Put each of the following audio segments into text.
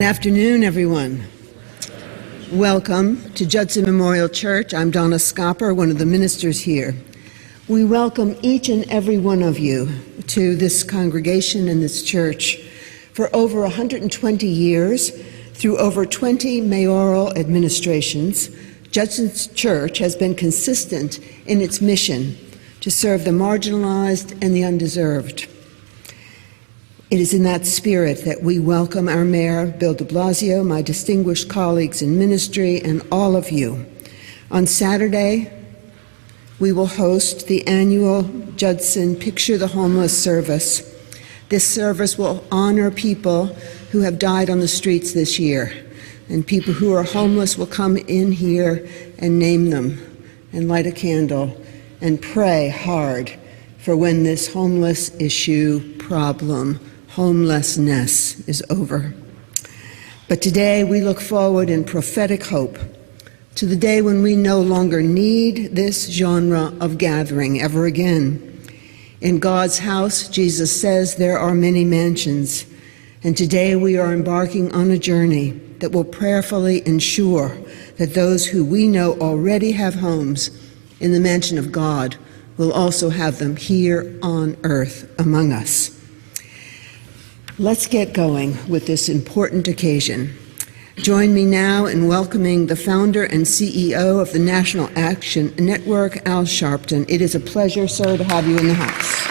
Good afternoon, everyone. Welcome to Judson Memorial Church. I'm Donna Scopper, one of the ministers here. We welcome each and every one of you to this congregation and this church. For over 120 years, through over 20 mayoral administrations, Judson's Church has been consistent in its mission to serve the marginalized and the undeserved. It is in that spirit that we welcome our Mayor, Bill de Blasio, my distinguished colleagues in ministry, and all of you. On Saturday, we will host the annual Judson Picture the Homeless service. This service will honor people who have died on the streets this year, and people who are homeless will come in here and name them and light a candle and pray hard for when this homeless issue problem, homelessness, is over. But today we look forward in prophetic hope to the day when we no longer need this genre of gathering ever again. In God's house, Jesus says there are many mansions, and today we are embarking on a journey that will prayerfully ensure that those who we know already have homes in the mansion of God will also have them here on earth among us. Let's get going with this important occasion. Join me now in welcoming the founder and CEO of the National Action Network, Al Sharpton. It is a pleasure, sir, to have you in the house.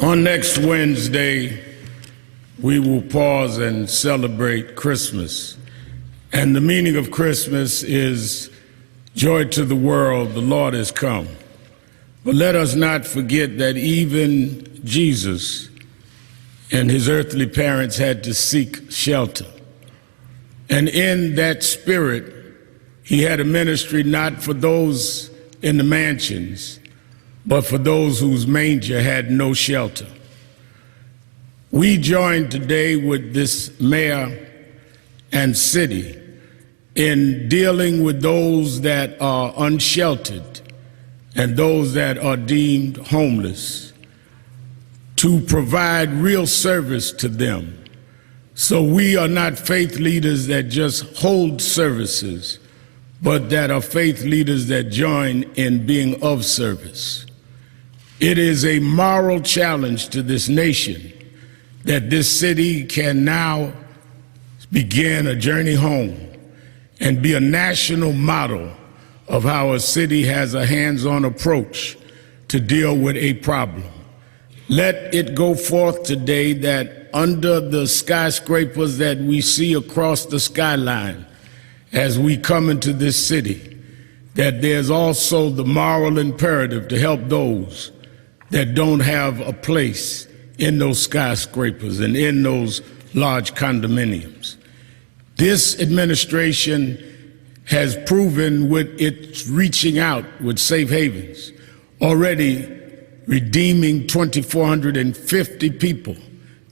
On next Wednesday, we will pause and celebrate Christmas. And the meaning of Christmas is joy to the world, the Lord has come. But let us not forget that even Jesus and his earthly parents had to seek shelter. And in that spirit, he had a ministry not for those in the mansions, but for those whose manger had no shelter. We join today with this mayor and city in dealing with those that are unsheltered and those that are deemed homeless, to provide real service to them. So we are not faith leaders that just hold services, but that are faith leaders that join in being of service. It is a moral challenge to this nation that this city can now begin a journey home and be a national model of how a city has a hands-on approach to deal with a problem. Let it go forth today that under the skyscrapers that we see across the skyline as we come into this city, that there's also the moral imperative to help those that don't have a place in those skyscrapers and in those large condominiums. This administration has proven with its reaching out with safe havens, already redeeming 2,450 people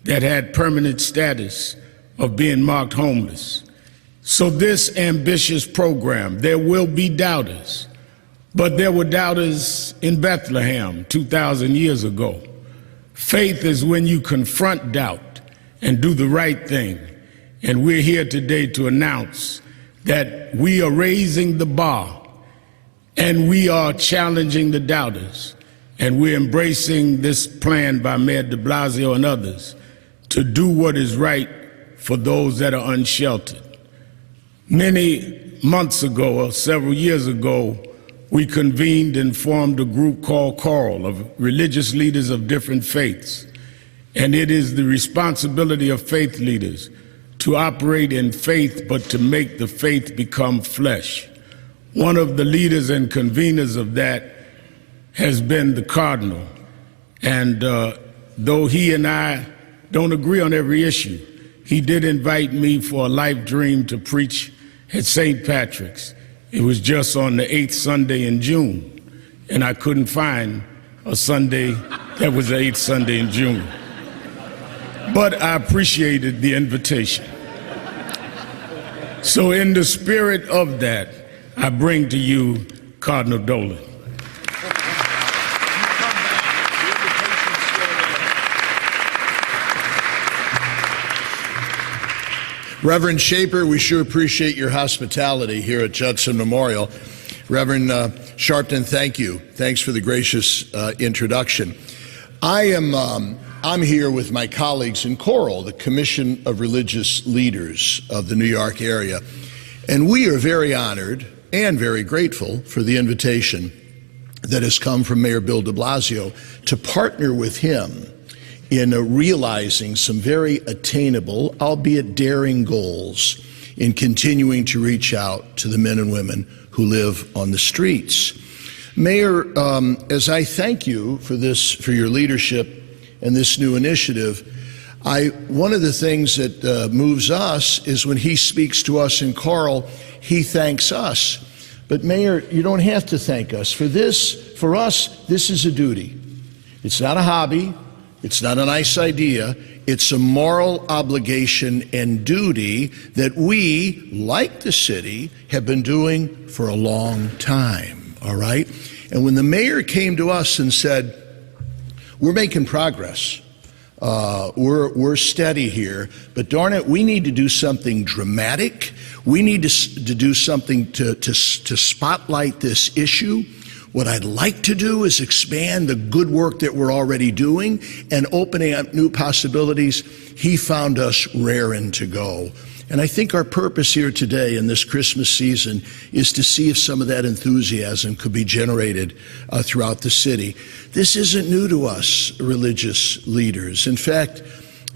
that had permanent status of being marked homeless. So this ambitious program, there will be doubters, but there were doubters in Bethlehem 2,000 years ago. Faith is when you confront doubt and do the right thing. And we're here today to announce that we are raising the bar and we are challenging the doubters. And we're embracing this plan by Mayor de Blasio and others to do what is right for those that are unsheltered. Many months ago, or several years ago, we convened and formed a group called Choral of religious leaders of different faiths. And it is the responsibility of faith leaders to operate in faith, but to make the faith become flesh. One of the leaders and conveners of that has been the Cardinal. And though he and I don't agree on every issue, he did invite me for a life dream to preach at St. Patrick's. It was just on the 8th Sunday in June, and I couldn't find a Sunday that was the 8th Sunday in June. But I appreciated the invitation. So in the spirit of that, I bring to you Cardinal Dolan. Reverend Shaper, we sure appreciate your hospitality here at Judson Memorial. Reverend Sharpton, thank you. Thanks for the gracious introduction. I'm here with my colleagues in Coral, the Commission of Religious Leaders of the New York area, and we are very honored and very grateful for the invitation that has come from Mayor Bill de Blasio to partner with him in realizing some very attainable, albeit daring, goals in continuing to reach out to the men and women who live on the streets. Mayor, as I thank you for your leadership and this new initiative, one of the things that moves us is when he speaks to us in Coral, he thanks us. But Mayor, you don't have to thank us. For us, this is a duty. It's not a hobby. It's not a nice idea. It's a moral obligation and duty that we, like the city, have been doing for a long time, all right? And when the mayor came to us and said, we're making progress, we're steady here, but darn it, we need to do something dramatic. We need to do something to spotlight this issue. What I'd like to do is expand the good work that we're already doing and opening up new possibilities. He found us raring to go. And I think our purpose here today in this Christmas season is to see if some of that enthusiasm could be generated throughout the city. This isn't new to us, religious leaders. In fact,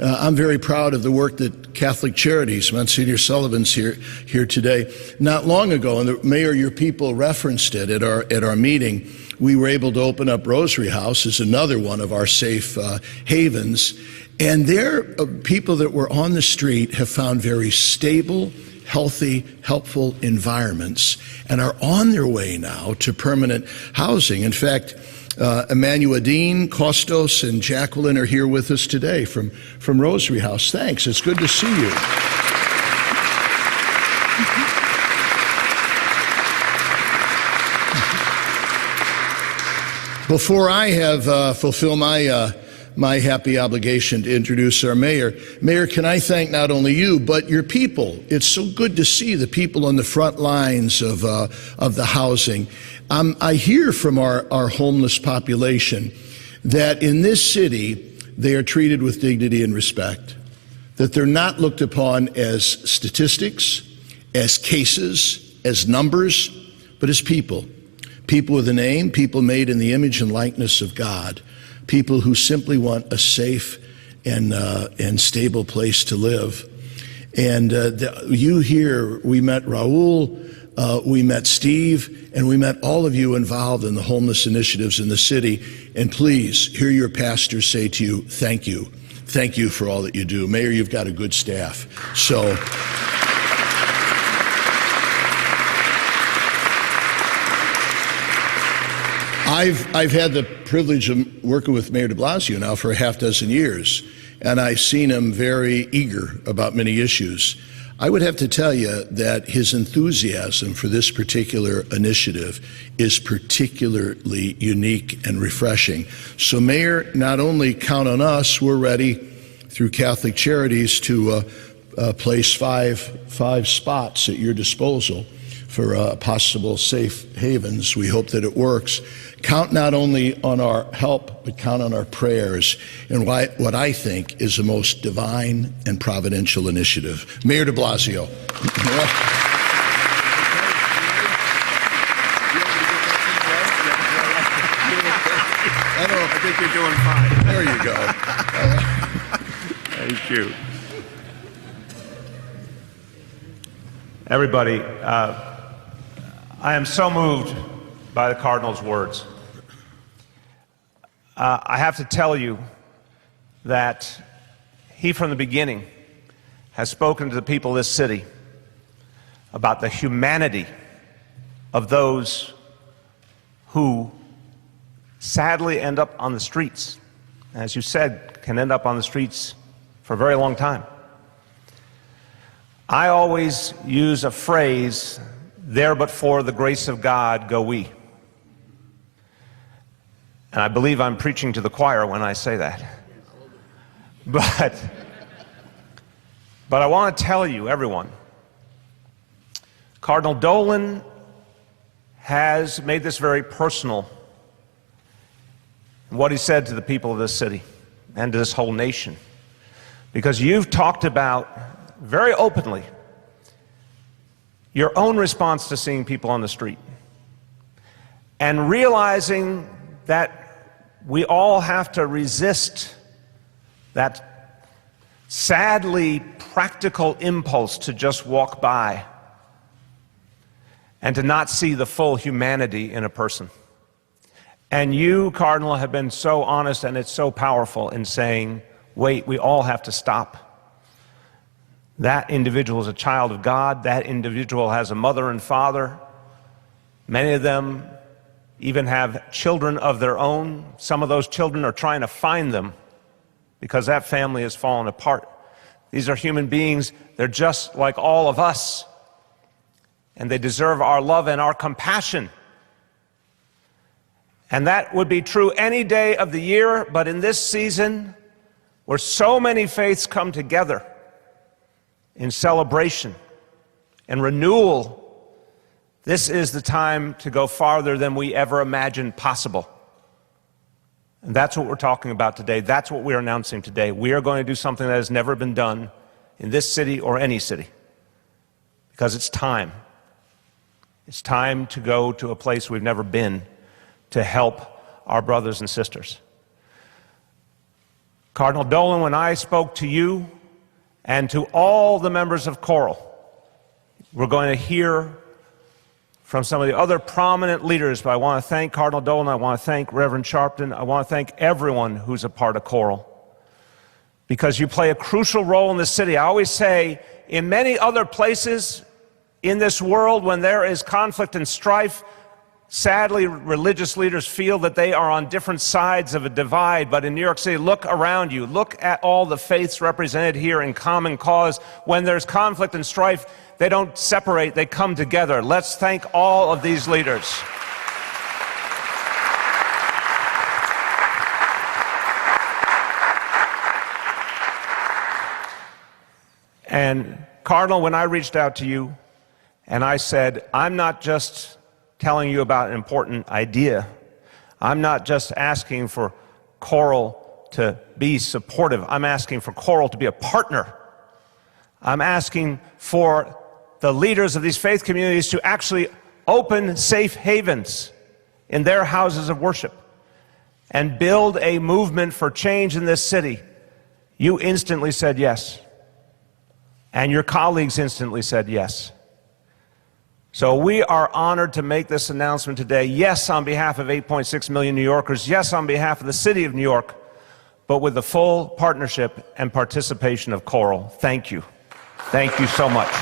I'm very proud of the work that Catholic Charities, Monsignor Sullivan's here today. Not long ago, and the Mayor, your people referenced it at our meeting, we were able to open up Rosary House as another one of our safe havens. And there, people that were on the street have found very stable, healthy, helpful environments and are on their way now to permanent housing. In fact, Emmanuel Dean, Kostos, and Jacqueline are here with us today from Rosary House. Thanks. It's good to see you. Before I have fulfill my happy obligation to introduce our mayor. Mayor, can I thank not only you, but your people. It's so good to see the people on the front lines of the housing. I hear from our homeless population that in this city, they are treated with dignity and respect, that they're not looked upon as statistics, as cases, as numbers, but as people. People with a name, people made in the image and likeness of God, people who simply want a safe and stable place to live. And you here, we met Raul, we met Steve, and we met all of you involved in the homeless initiatives in the city. And please, hear your pastors say to you, thank you. Thank you for all that you do. Mayor, you've got a good staff. So. I've had the privilege of working with Mayor de Blasio now for a half dozen years, and I've seen him very eager about many issues. I would have to tell you that his enthusiasm for this particular initiative is particularly unique and refreshing. So Mayor, not only count on us, we're ready through Catholic Charities to place five spots at your disposal for possible safe havens. We hope that it works. Count not only on our help, but count on our prayers and what I think is the most divine and providential initiative. Mayor de Blasio. I think you're doing fine. There you go. Thank you. Everybody, I am so moved by the Cardinal's words. I have to tell you that he, from the beginning, has spoken to the people of this city about the humanity of those who sadly end up on the streets. As you said, can end up on the streets for a very long time. I always use a phrase, there but for the grace of God go we. And I believe I'm preaching to the choir when I say that. But But I want to tell you, everyone, Cardinal Dolan has made this very personal in what he said to the people of this city and to this whole nation. Because you've talked about very openly your own response to seeing people on the street and realizing that we all have to resist that sadly practical impulse to just walk by and to not see the full humanity in a person. And you, Cardinal, have been so honest, and it's so powerful in saying, wait, we all have to stop. That individual is a child of God. That individual has a mother and father. Many of them even have children of their own. Some of those children are trying to find them because that family has fallen apart. These are human beings. They're just like all of us. And they deserve our love and our compassion. And that would be true any day of the year, but in this season, where so many faiths come together in celebration and renewal, this is the time to go farther than we ever imagined possible. And that's what we're talking about today. That's what we're announcing today. We are going to do something that has never been done in this city or any city, because it's time. It's time to go to a place we've never been to help our brothers and sisters. Cardinal Dolan, when I spoke to you and to all the members of Choral, we're going to hear from some of the other prominent leaders, but I want to thank Cardinal Dolan, I want to thank Reverend Sharpton, I want to thank everyone who's a part of Choral, because you play a crucial role in this city. I always say, in many other places in this world, when there is conflict and strife, sadly, religious leaders feel that they are on different sides of a divide. But in New York City, look around you. Look at all the faiths represented here in common cause. When there's conflict and strife, they don't separate, they come together. Let's thank all of these leaders. And Cardinal, when I reached out to you and I said, I'm not just telling you about an important idea. I'm not just asking for Choral to be supportive. I'm asking for Choral to be a partner. I'm asking for the leaders of these faith communities to actually open safe havens in their houses of worship and build a movement for change in this city. You instantly said yes. And your colleagues instantly said yes. So we are honored to make this announcement today. Yes, on behalf of 8.6 million New Yorkers. Yes, on behalf of the city of New York, but with the full partnership and participation of Choral. Thank you. Thank you so much.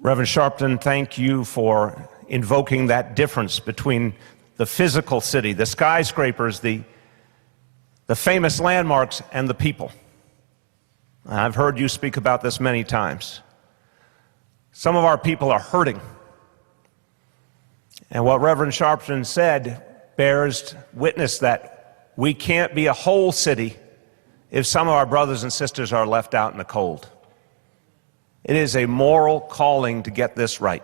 Reverend Sharpton, thank you for invoking that difference between the physical city, the skyscrapers, the famous landmarks, and the people. I've heard you speak about this many times. Some of our people are hurting. And what Reverend Sharpton said bears witness that we can't be a whole city if some of our brothers and sisters are left out in the cold. It is a moral calling to get this right.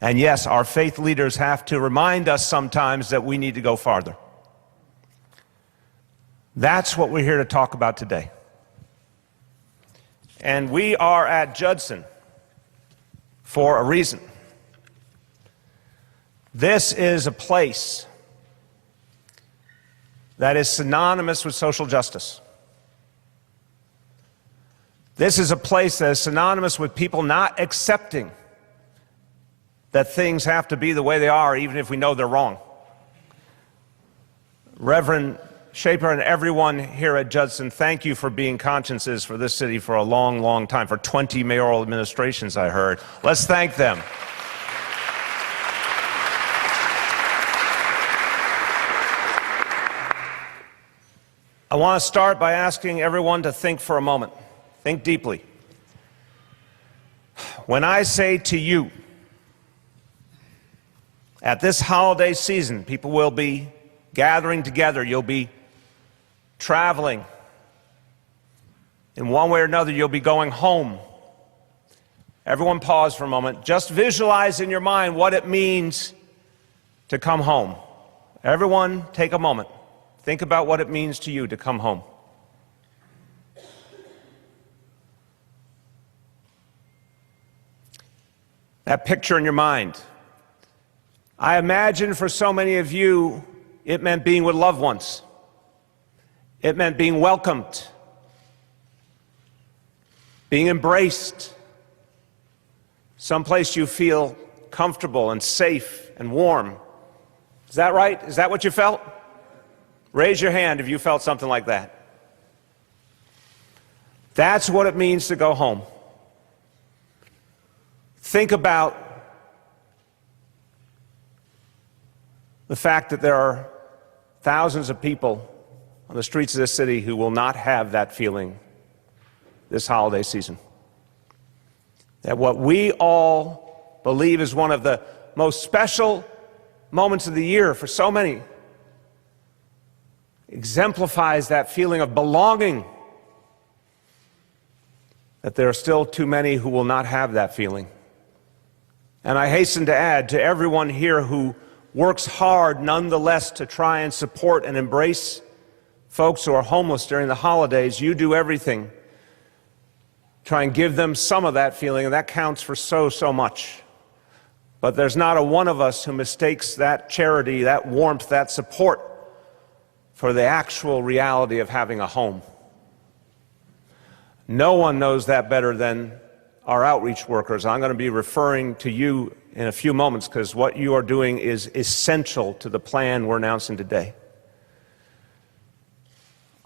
And yes, our faith leaders have to remind us sometimes that we need to go farther. That's what we're here to talk about today. And we are at Judson for a reason. This is a place that is synonymous with social justice. This is a place that is synonymous with people not accepting that things have to be the way they are, even if we know they're wrong. Reverend Shaper and everyone here at Judson, thank you for being consciences for this city for a long, long time, for 20 mayoral administrations, I heard. Let's thank them. I want to start by asking everyone to think for a moment. Think deeply. When I say to you, At this holiday season, people will be gathering together. You'll be traveling. In one way or another, you'll be going home. Everyone pause for a moment. Just visualize in your mind what it means to come home. Everyone take a moment. Think about what it means to you to come home. That picture in your mind. I imagine for so many of you, it meant being with loved ones. It meant being welcomed, being embraced, someplace you feel comfortable and safe and warm. Is that right? Is that what you felt? Raise your hand if you felt something like that. That's what it means to go home. Think about the fact that there are thousands of people on the streets of this city who will not have that feeling this holiday season. That what we all believe is one of the most special moments of the year for so many exemplifies that feeling of belonging, that there are still too many who will not have that feeling. And I hasten to add, to everyone here who works hard nonetheless to try and support and embrace folks who are homeless during the holidays, you do everything. Try and give them some of that feeling, and that counts for so much. But there's not a one of us who mistakes that charity, that warmth, that support for the actual reality of having a home. No one knows that better than our outreach workers. I'm going to be referring to you in a few moments because what you are doing is essential to the plan we're announcing today.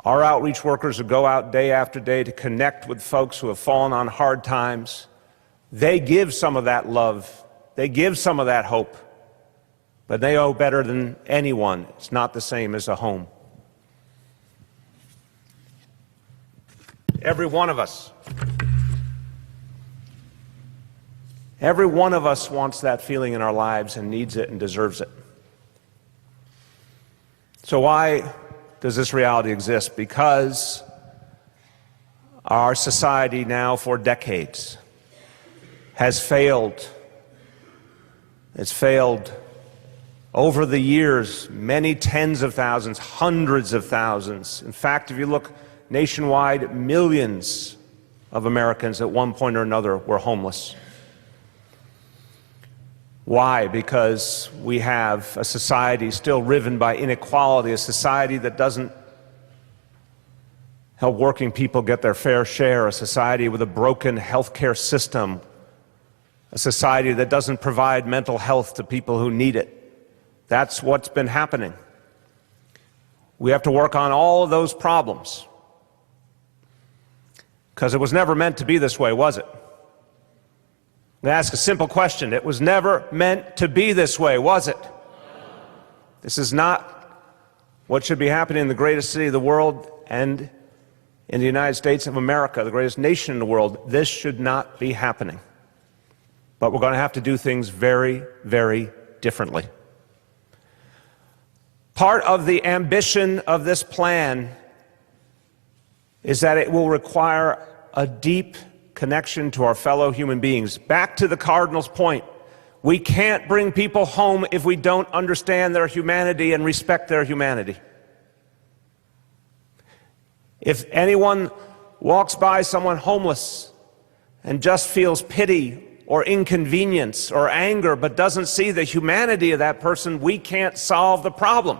Our outreach workers who go out day after day to connect with folks who have fallen on hard times, they give some of that love, they give some of that hope, but they know better than anyone. It's not the same as a home. Every one of us wants that feeling in our lives and needs it and deserves it. So why does this reality exist? Because our society now for decades has failed. It's failed over the years, many tens of thousands, hundreds of thousands. In fact, if you look nationwide, millions of Americans at one point or another were homeless. Why? Because we have a society still riven by inequality, a society that doesn't help working people get their fair share, a society with a broken healthcare system, a society that doesn't provide mental health to people who need it. That's what's been happening. We have to work on all of those problems because it was never meant to be this way, was it? I'm going to ask a simple question. It was never meant to be this way, was it? This is not what should be happening in the greatest city of the world and in the United States of America, the greatest nation in the world. This should not be happening. But we're going to have to do things very, very differently. Part of the ambition of this plan is that it will require a deep connection to our fellow human beings. Back to the Cardinal's point, we can't bring people home if we don't understand their humanity and respect their humanity. If anyone walks by someone homeless and just feels pity or inconvenience or anger but doesn't see the humanity of that person, we can't solve the problem.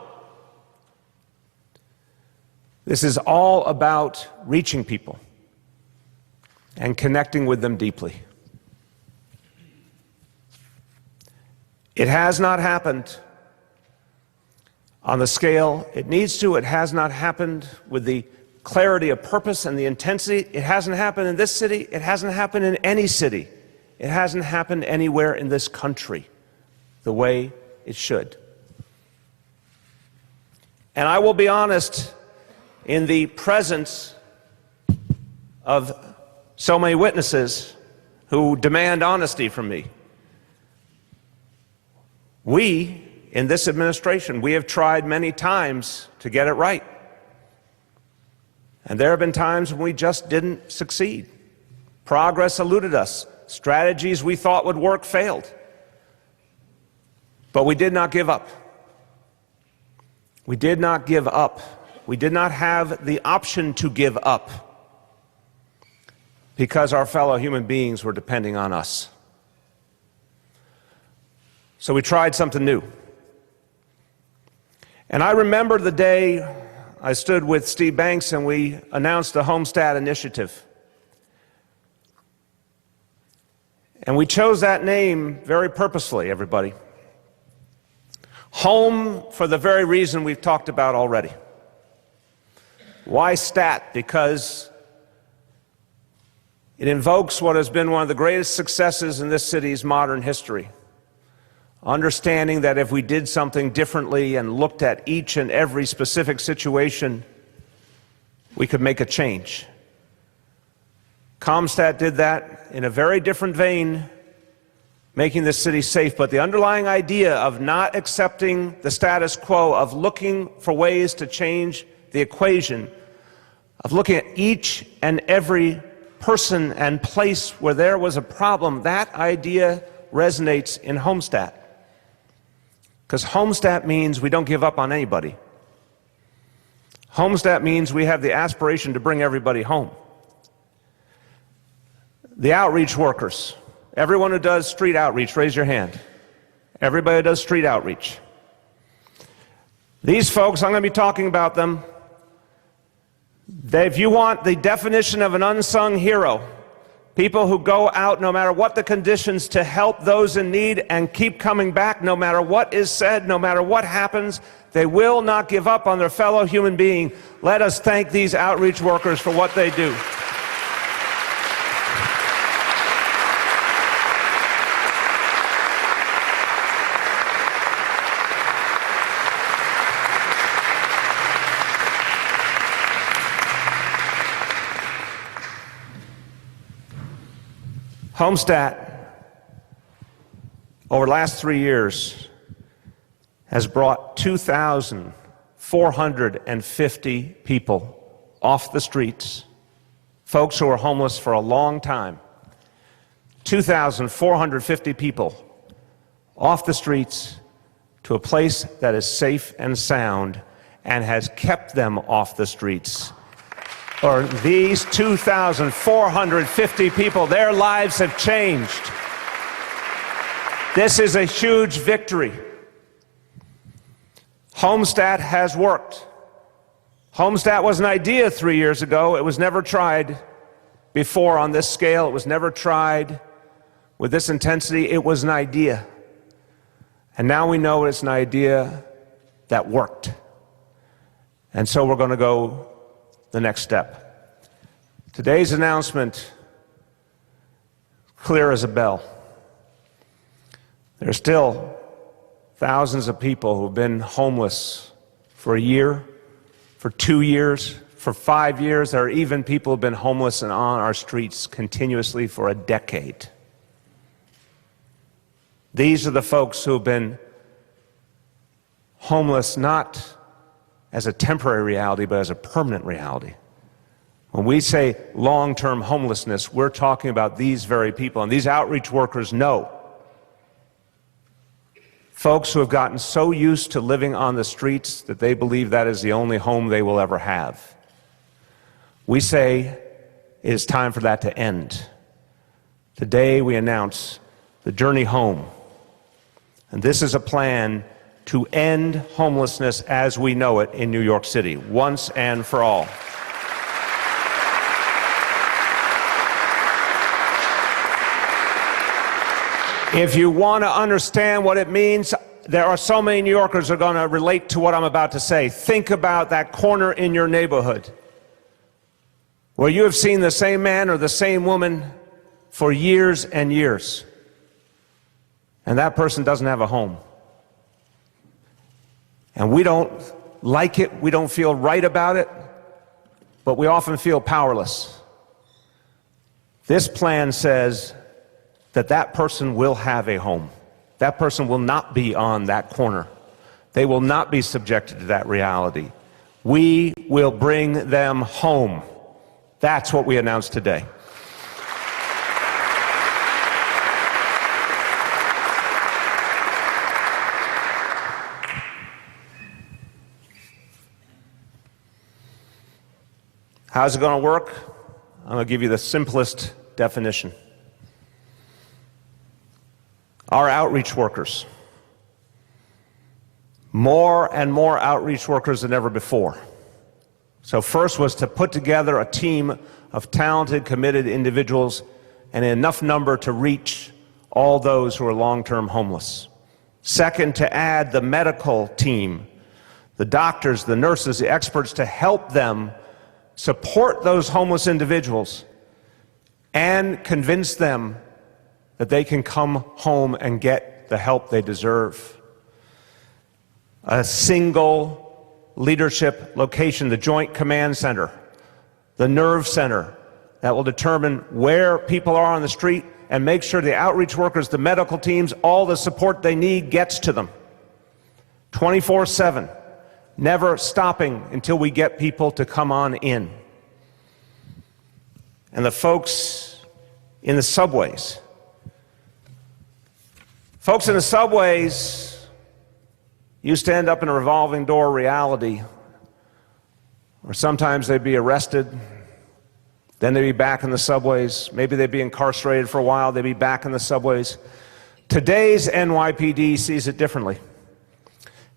This is all about reaching people and connecting with them deeply. It has not happened on the scale it needs to. It has not happened with the clarity of purpose and the intensity. It hasn't happened in this city. It hasn't happened in any city. It hasn't happened anywhere in this country the way it should. And I will be honest, in the presence of so many witnesses who demand honesty from me, We, in this administration, we have tried many times to get it right. And there have been times when we just didn't succeed. Progress eluded us. Strategies we thought would work failed. But we did not give up. We did not give up. We did not have the option to give up because our fellow human beings were depending on us. So we tried something new. And I remember the day I stood with Steve Banks and we announced the Homestead Initiative. And we chose that name very purposefully, everybody. Home for the very reason we've talked about already. Why stat? Because it invokes what has been one of the greatest successes in this city's modern history. Understanding that if we did something differently and looked at each and every specific situation, we could make a change. Homestead did that in a very different vein, making this city safe, but the underlying idea of not accepting the status quo, of looking for ways to change the equation, of looking at each and every person and place where there was a problem, that idea resonates in Homestead. Because Homestead means we don't give up on anybody. Homestead means we have the aspiration to bring everybody home. The outreach workers, everyone who does street outreach, raise your hand. Everybody who does street outreach. These folks, I'm going to be talking about them. If you want the definition of an unsung hero, people who go out no matter what the conditions to help those in need and keep coming back no matter what is said, no matter what happens, they will not give up on their fellow human being. Let us thank these outreach workers for what they do. Homestead, over the last 3 years, has brought 2,450 people off the streets, folks who were homeless for a long time. 2,450 people off the streets to a place that is safe and sound and has kept them off the streets. Or these 2,450 people, their lives have changed. This is a huge victory. Homestead has worked. Homestead was an idea 3 years ago. It was never tried before on this scale. It was never tried with this intensity. It was an idea. And now we know it's an idea that worked. And so we're going to go the next step. Today's announcement, clear as a bell. There are still thousands of people who've been homeless for a year, for 2 years, for 5 years. There are even people who've been homeless and on our streets continuously for a decade. These are the folks who've been homeless not as a temporary reality, but as a permanent reality. When we say long-term homelessness, we're talking about these very people, and these outreach workers know. Folks who have gotten so used to living on the streets that they believe that is the only home they will ever have. We say it is time for that to end. Today we announce the Journey Home, and this is a plan to end homelessness as we know it in New York City, once and for all. If you want to understand what it means, there are so many New Yorkers who are going to relate to what I'm about to say. Think about that corner in your neighborhood where you have seen the same man or the same woman for years and years, and that person doesn't have a home. And we don't like it, we don't feel right about it, but we often feel powerless. This plan says that that person will have a home. That person will not be on that corner. They will not be subjected to that reality. We will bring them home. That's what we announced today. How's it going to work? I'm going to give you the simplest definition. Our outreach workers, more and more outreach workers than ever before. So first was to put together a team of talented, committed individuals and enough number to reach all those who are long-term homeless. Second, to add the medical team, the doctors, the nurses, the experts, to help them support those homeless individuals and convince them that they can come home and get the help they deserve. A single leadership location, the Joint Command Center, the Nerve Center, that will determine where people are on the street and make sure the outreach workers, the medical teams, all the support they need gets to them. 24/7, never stopping until we get people to come on in. And the folks in the subways. Folks in the subways used to end up in a revolving door reality, where sometimes they'd be arrested, then they'd be back in the subways, maybe they'd be incarcerated for a while, they'd be back in the subways. Today's NYPD sees it differently.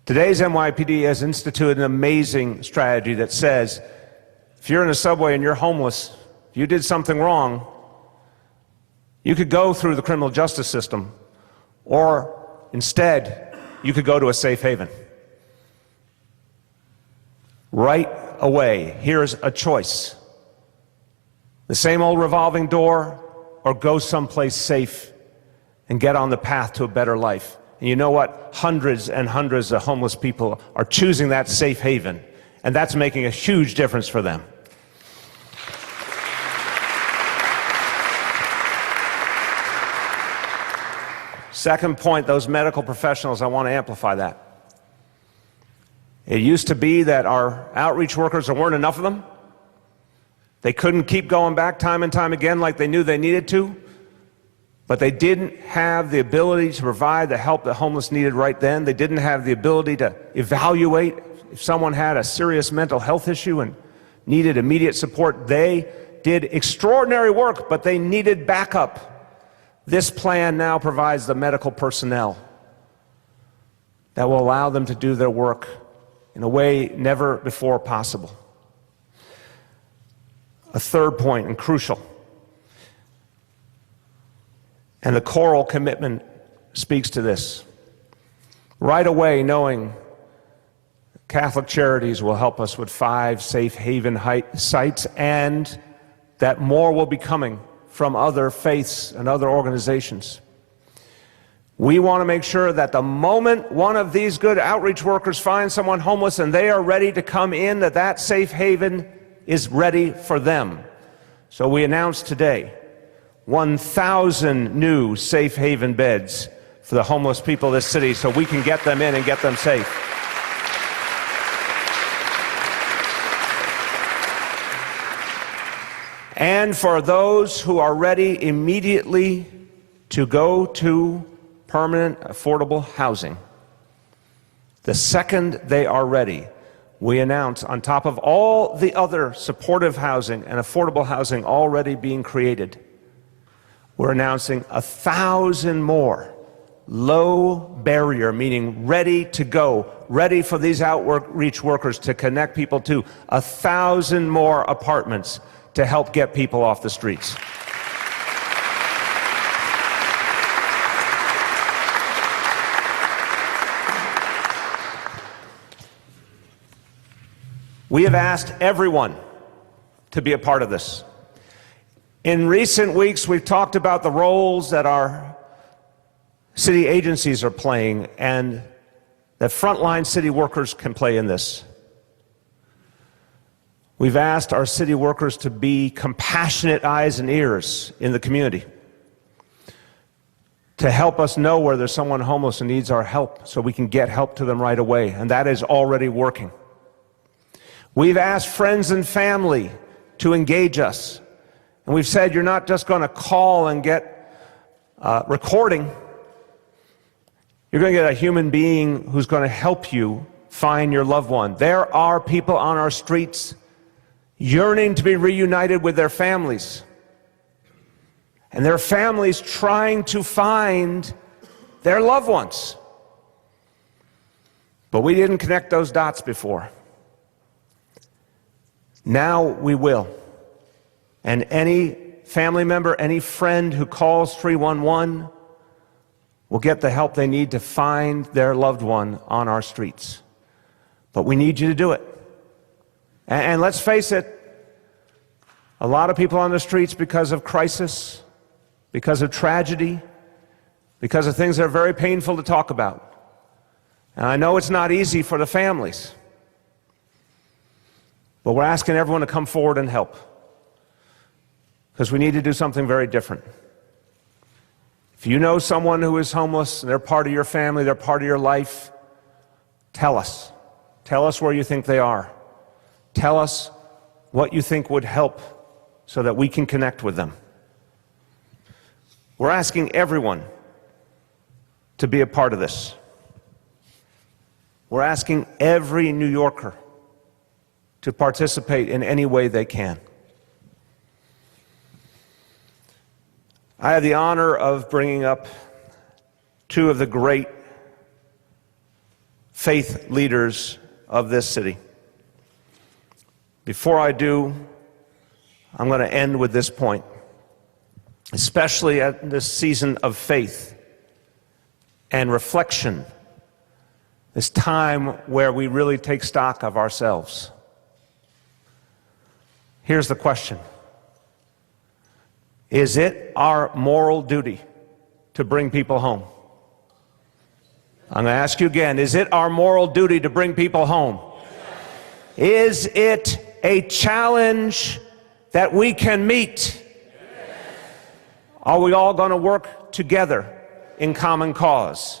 Today's NYPD has instituted an amazing strategy that says, if you're in a subway and you're homeless, if you did something wrong, you could go through the criminal justice system, or instead, you could go to a safe haven. Right away, here's a choice. The same old revolving door, or go someplace safe and get on the path to a better life. And you know what? Hundreds and hundreds of homeless people are choosing that safe haven, and that's making a huge difference for them. Second point, those medical professionals, I want to amplify that. It used to be that our outreach workers, there weren't enough of them. They couldn't keep going back time and time again like they knew they needed to, but they didn't have the ability to provide the help that homeless needed right then. They didn't have the ability to evaluate if someone had a serious mental health issue and needed immediate support. They did extraordinary work, but they needed backup. This plan now provides the medical personnel that will allow them to do their work in a way never before possible. A third point, and crucial, and the choral commitment speaks to this. Right away, knowing Catholic Charities will help us with 5 safe haven sites, and that more will be coming from other faiths and other organizations. We want to make sure that the moment one of these good outreach workers finds someone homeless and they are ready to come in, that that safe haven is ready for them. So we announced today 1,000 new safe haven beds for the homeless people of this city, so we can get them in and get them safe. And for those who are ready immediately to go to permanent, affordable housing, the second they are ready, we announce, on top of all the other supportive housing and affordable housing already being created, we're announcing 1,000 more low barrier, meaning ready to go, ready for these outreach workers to connect people to, 1,000 more apartments to help get people off the streets. We have asked everyone to be a part of this. In recent weeks, we've talked about the roles that our city agencies are playing and that frontline city workers can play in this. We've asked our city workers to be compassionate eyes and ears in the community, to help us know where there's someone homeless and needs our help so we can get help to them right away, and that is already working. We've asked friends and family to engage us, and we've said you're not just going to call and get recording. You're going to get a human being who's going to help you find your loved one. There are people on our streets yearning to be reunited with their families, and their families trying to find their loved ones. But we didn't connect those dots before. Now we will. And any family member, any friend who calls 311 will get the help they need to find their loved one on our streets. But we need you to do it. And let's face it, a lot of people on the streets because of crisis, because of tragedy, because of things that are very painful to talk about. And I know it's not easy for the families, but we're asking everyone to come forward and help, because we need to do something very different. If you know someone who is homeless, and they're part of your family, they're part of your life, tell us. Tell us where you think they are. Tell us what you think would help so that we can connect with them. We're asking everyone to be a part of this. We're asking every New Yorker to participate in any way they can. I have the honor of bringing up two of the great faith leaders of this city. Before I do, I'm going to end with this point. Especially at this season of faith and reflection, this time where we really take stock of ourselves. Here's the question. Is it our moral duty to bring people home? I'm going to ask you again. Is it our moral duty to bring people home? Is it a challenge that we can meet? Are we all going to work together in common cause?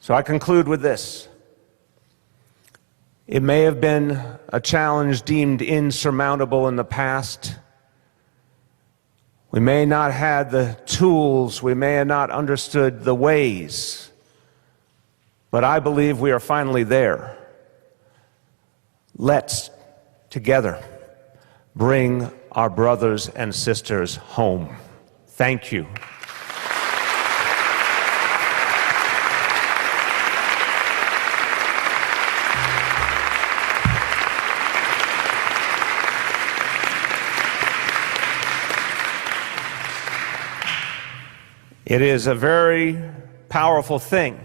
So I conclude with this. It may have been a challenge deemed insurmountable in the past. We may not have had the tools, we may have not understood the ways, but I believe we are finally there. Let's, together, bring our brothers and sisters home. Thank you. It is a very powerful thing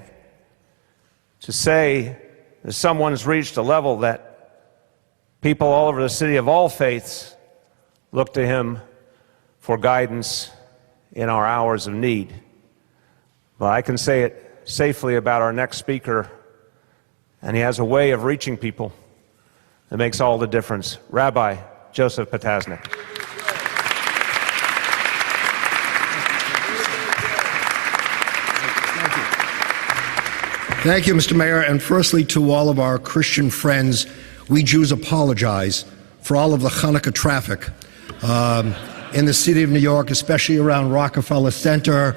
to say that someone's reached a level that people all over the city of all faiths look to him for guidance in our hours of need. But I can say it safely about our next speaker, and he has a way of reaching people that makes all the difference. Rabbi Joseph Potasnik. Thank you, Mr. Mayor. And firstly, to all of our Christian friends, we Jews apologize for all of the Hanukkah traffic in the city of New York, especially around Rockefeller Center.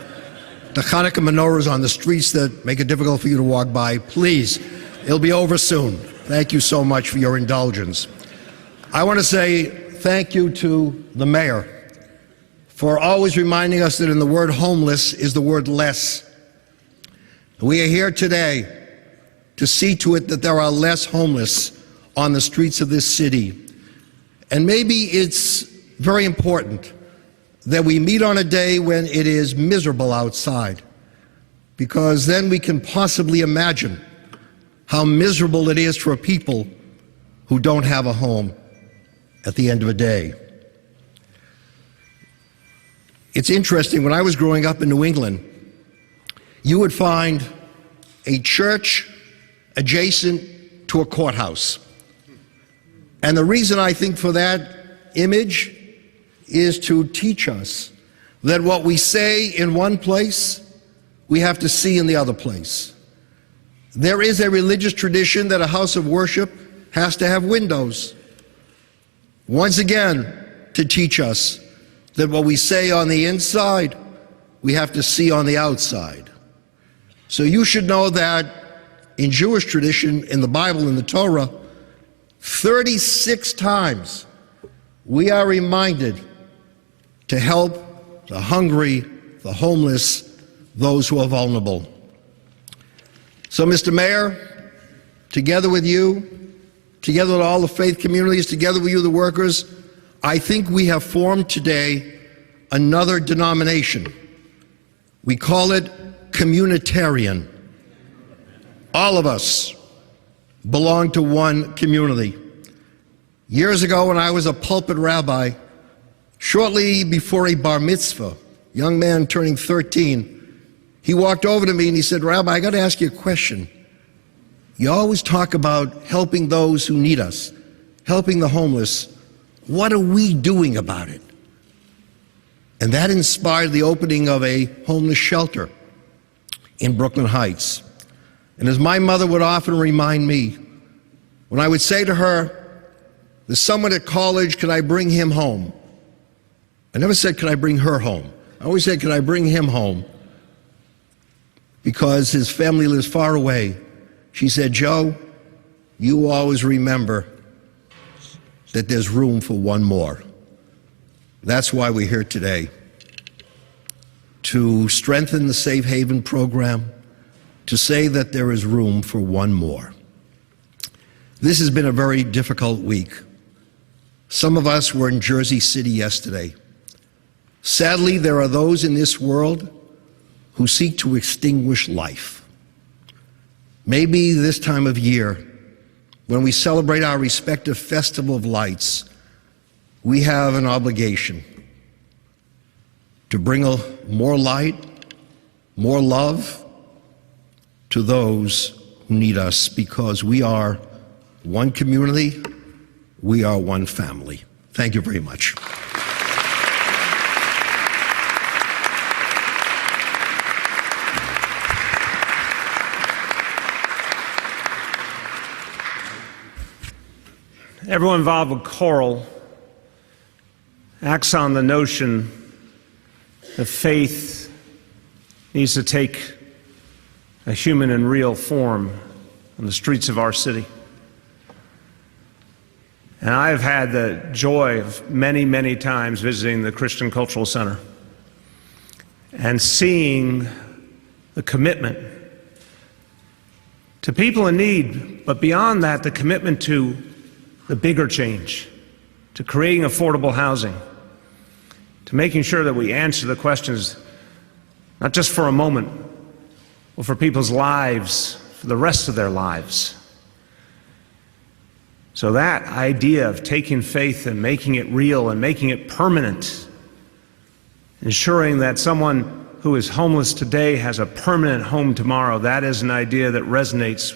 The Hanukkah menorahs on the streets that make it difficult for you to walk by. Please, it'll be over soon. Thank you so much for your indulgence. I want to say thank you to the mayor for always reminding us that in the word homeless is the word less. We are here today to see to it that there are less homeless on the streets of this city. And maybe it's very important that we meet on a day when it is miserable outside, because then we can possibly imagine how miserable it is for people who don't have a home at the end of a day. It's interesting, when I was growing up in New England, you would find a church adjacent to a courthouse. And the reason I think for that image is to teach us that what we say in one place, we have to see in the other place. There is a religious tradition that a house of worship has to have windows. Once again, to teach us that what we say on the inside, we have to see on the outside. So you should know that in Jewish tradition, in the Bible, in the Torah, 36 times we are reminded to help the hungry, the homeless, those who are vulnerable. So, Mr. Mayor, together with you, together with all the faith communities, together with you, the workers, I think we have formed today another denomination. We call it communitarian. All of us belong to one community. Years ago, when I was a pulpit rabbi, shortly before a bar mitzvah, young man turning 13, he walked over to me and he said, "Rabbi, I got to ask you a question. You always talk about helping those who need us, helping the homeless. What are we doing about it?" And that inspired the opening of a homeless shelter in Brooklyn Heights. And as my mother would often remind me, when I would say to her, "There's someone at college, can I bring him home?" I never said, "Can I bring her home?" I always said, "Can I bring him home?" Because his family lives far away. She said, "Joe, you always remember that there's room for one more." That's why we're here today, to strengthen the Safe Haven program, to say that there is room for one more. This has been a very difficult week. Some of us were in Jersey City yesterday. Sadly, there are those in this world who seek to extinguish life. Maybe this time of year, when we celebrate our respective festival of lights, we have an obligation to bring more light, more love to those who need us, because we are one community, we are one family. Thank you very much. Everyone involved with Coral acts on the notion that faith needs to take a human and real form on the streets of our city. And I've had the joy of many, many times visiting the Christian Cultural Center and seeing the commitment to people in need, but beyond that, the commitment to the bigger change, to creating affordable housing, to making sure that we answer the questions, not just for a moment, but for people's lives, for the rest of their lives. So that idea of taking faith and making it real and making it permanent, ensuring that someone who is homeless today has a permanent home tomorrow, that is an idea that resonates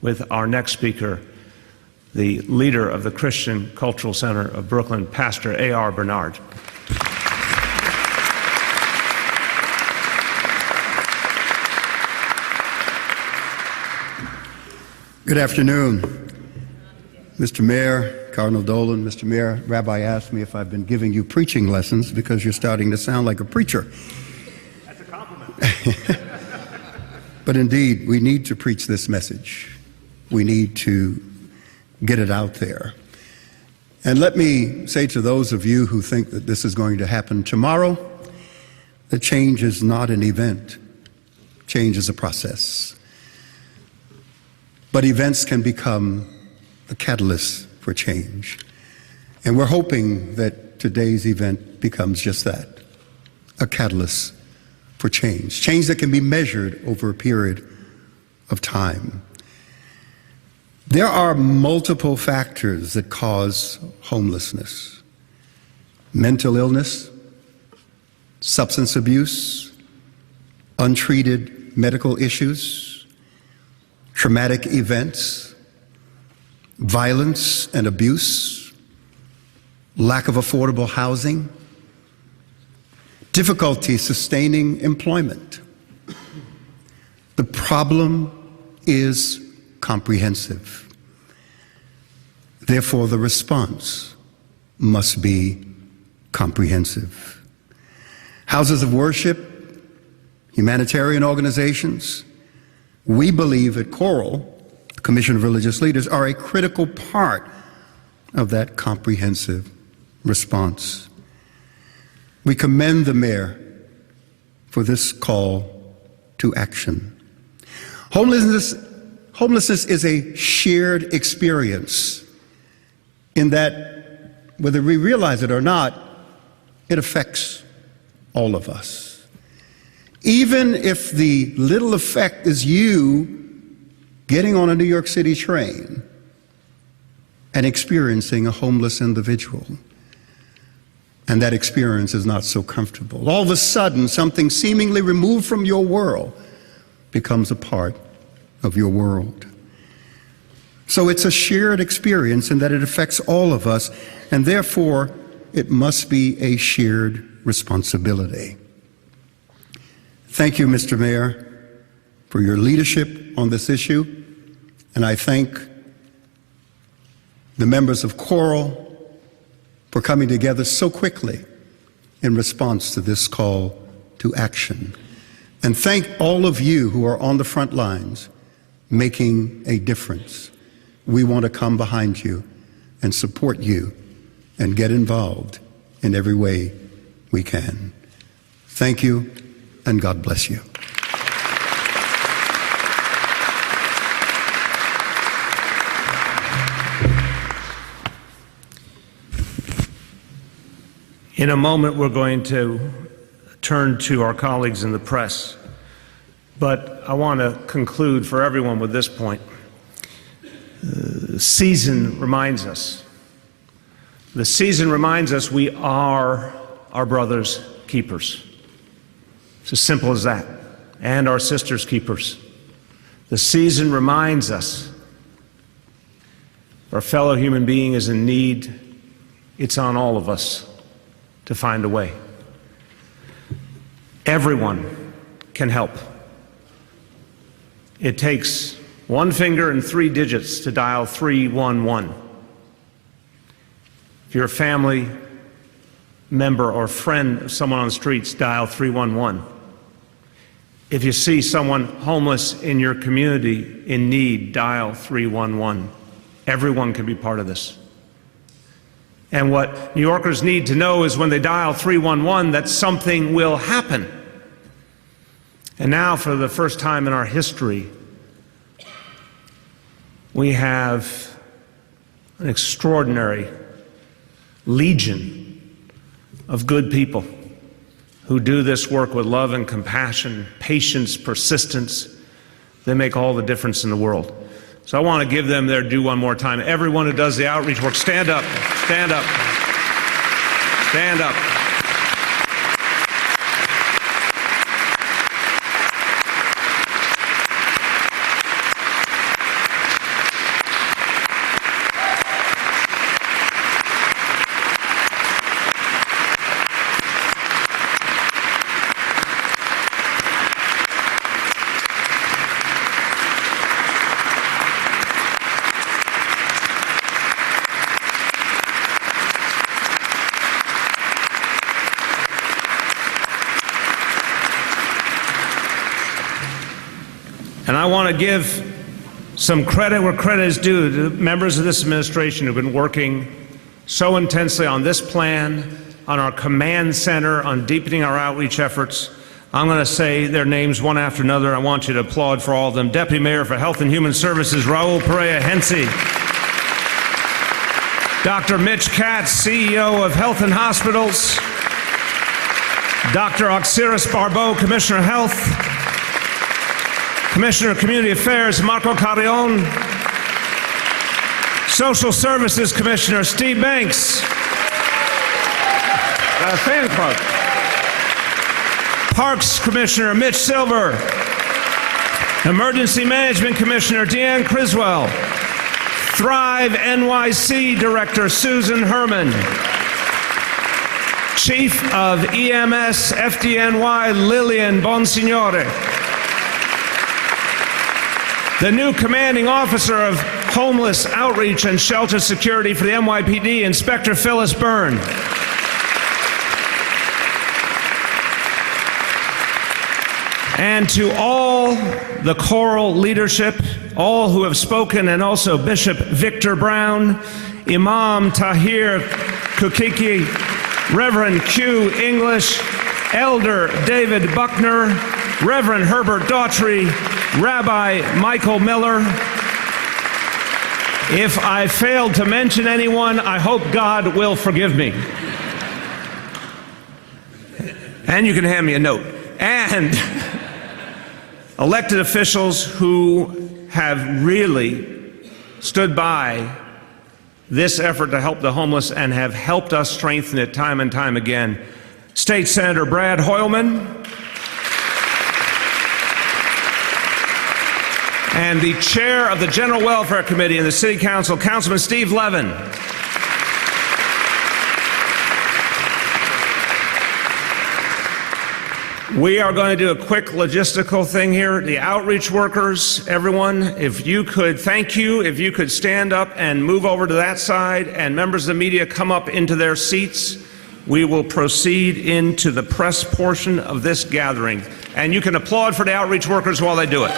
with our next speaker, the leader of the Christian Cultural Center of Brooklyn, Pastor A.R. Bernard. Good afternoon, Mr. Mayor, Cardinal Dolan. Mr. Mayor, Rabbi asked me if I've been giving you preaching lessons because you're starting to sound like a preacher. That's a compliment. But indeed, we need to preach this message. We need to get it out there. And let me say to those of you who think that this is going to happen tomorrow, that change is not an event. Change is a process. But events can become the catalyst for change. And we're hoping that today's event becomes just that, a catalyst for change. Change that can be measured over a period of time. There are multiple factors that cause homelessness: mental illness, substance abuse, untreated medical issues, traumatic events, violence and abuse, lack of affordable housing, difficulty sustaining employment. The problem is comprehensive. Therefore, the response must be comprehensive. Houses of worship, humanitarian organizations, we believe at Coral, the Commission of Religious Leaders, are a critical part of that comprehensive response. We commend the mayor for this call to action. Homelessness is a shared experience in that, whether we realize it or not, it affects all of us. Even if the little effect is you getting on a New York City train and experiencing a homeless individual, and that experience is not so comfortable. All of a sudden, something seemingly removed from your world becomes a part of your world. So it's a shared experience in that it affects all of us, and therefore it must be a shared responsibility. Thank you, Mr. Mayor, for your leadership on this issue, and I thank the members of Coral for coming together so quickly in response to this call to action. And thank all of you who are on the front lines making a difference. We want to come behind you and support you and get involved in every way we can. Thank you, and God bless you. In a moment, we're going to turn to our colleagues in the press, but I want to conclude for everyone with this point. The season reminds us. The season reminds us we are our brother's keepers. It's as simple as that. And our sister's keepers. The season reminds us our fellow human being is in need. It's on all of us to find a way. Everyone can help. It takes one finger and 3 digits to dial 311. If you're a family member or friend of someone on the streets, dial 311. If you see someone homeless in your community in need, dial 311. Everyone can be part of this. And what New Yorkers need to know is when they dial 311 that something will happen. And now, for the first time in our history, we have an extraordinary legion of good people who do this work with love and compassion, patience, persistence. They make all the difference in the world. So I want to give them their due one more time. Everyone who does the outreach work, stand up, stand up, stand up. And I want to give some credit where credit is due to members of this administration who have been working so intensely on this plan, on our command center, on deepening our outreach efforts. I'm going to say their names one after another. I want you to applaud for all of them. Deputy Mayor for Health and Human Services, Raul Perea-Hensi. Dr. Mitch Katz, CEO of Health and Hospitals. Dr. Oxiris Barbeau, Commissioner of Health. Commissioner of Community Affairs, Marco Carrion. Social Services Commissioner, Steve Banks. Parks Commissioner, Mitch Silver. Emergency Management Commissioner, Deanne Criswell. Thrive NYC Director, Susan Herman. Chief of EMS FDNY, Lillian Bonsignore. The new commanding officer of Homeless Outreach and Shelter Security for the NYPD, Inspector Phyllis Byrne. And to all the choral leadership, all who have spoken, and also Bishop Victor Brown, Imam Tahir Kukiki, Reverend Q. English, Elder David Buckner, Reverend Herbert Daughtry, Rabbi Michael Miller. If I failed to mention anyone, I hope God will forgive me. And you can hand me a note. And elected officials who have really stood by this effort to help the homeless and have helped us strengthen it time and time again. State Senator Brad Hoylman, and the chair of the General Welfare Committee in the City Council, Councilman Steve Levin. We are going to do a quick logistical thing here. The outreach workers, everyone, if you could, thank you, if you could stand up and move over to that side, and members of the media come up into their seats. We will proceed into the press portion of this gathering. And you can applaud for the outreach workers while they do it.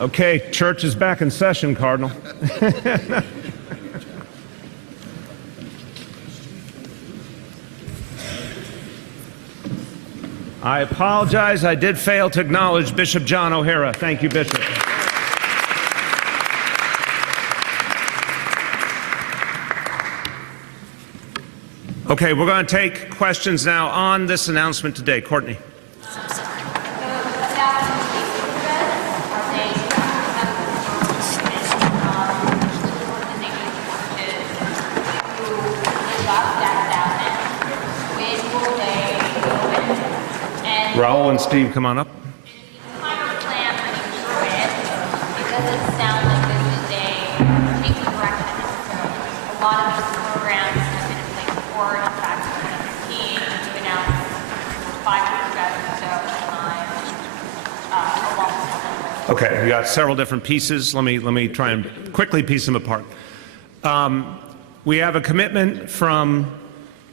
Okay, church is back in session, Cardinal. I apologize. I did fail to acknowledge Bishop John O'Hara. Thank you, Bishop. Okay, we're going to take questions now on this announcement today. Courtney. Raul and Steve, come on up. Okay, we got several different pieces. Let me try and quickly piece them apart. We have a commitment from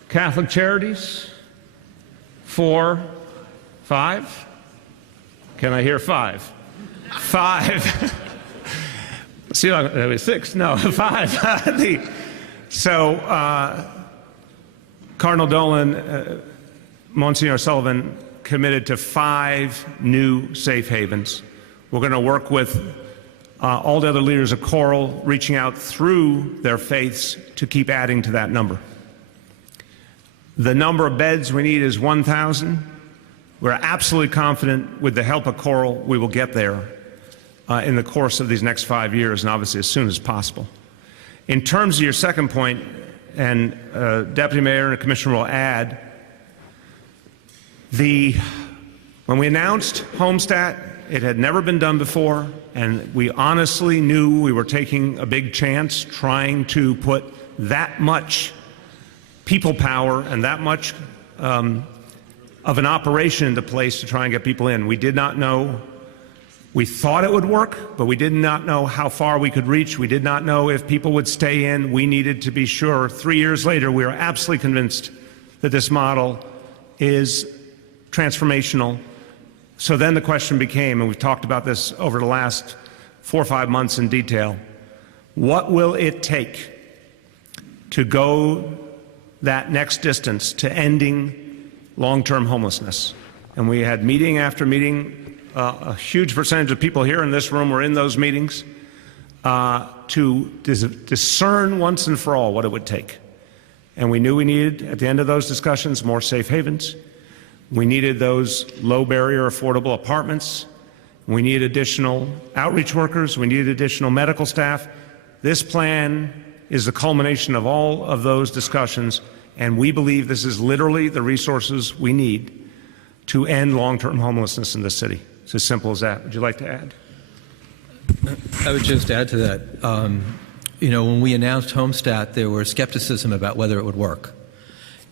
Catholic Charities for 5? Can I hear 5? 5. See, that was 6. No, 5. Cardinal Dolan, Monsignor Sullivan committed to 5 new safe havens. We're going to work with all the other leaders of Choral, reaching out through their faiths to keep adding to that number. The number of beds we need is 1,000. We're absolutely confident with the help of Choral we will get there in the course of these next 5 years, and obviously as soon as possible. In terms of your second point, and Deputy Mayor and the Commissioner will add, when we announced Homestead, it had never been done before, and we honestly knew we were taking a big chance trying to put that much people power and that much of an operation into place to try and get people in. We did not know. We thought it would work, but we did not know how far we could reach. We did not know if people would stay in. We needed to be sure. 3 years later, we are absolutely convinced that this model is transformational. So then the question became, and we've talked about this over the last 4 or 5 months in detail, what will it take to go that next distance to ending long-term homelessness? And we had meeting after meeting. A huge percentage of people here in this room were in those meetings to discern once and for all what it would take. And we knew we needed, at the end of those discussions, more safe havens. We needed those low-barrier, affordable apartments. We needed additional outreach workers. We needed additional medical staff. This plan is the culmination of all of those discussions, and we believe this is literally the resources we need to end long-term homelessness in this city. It's as simple as that. Would you like to add? I would just add to that. When we announced Homestead, there was skepticism about whether it would work.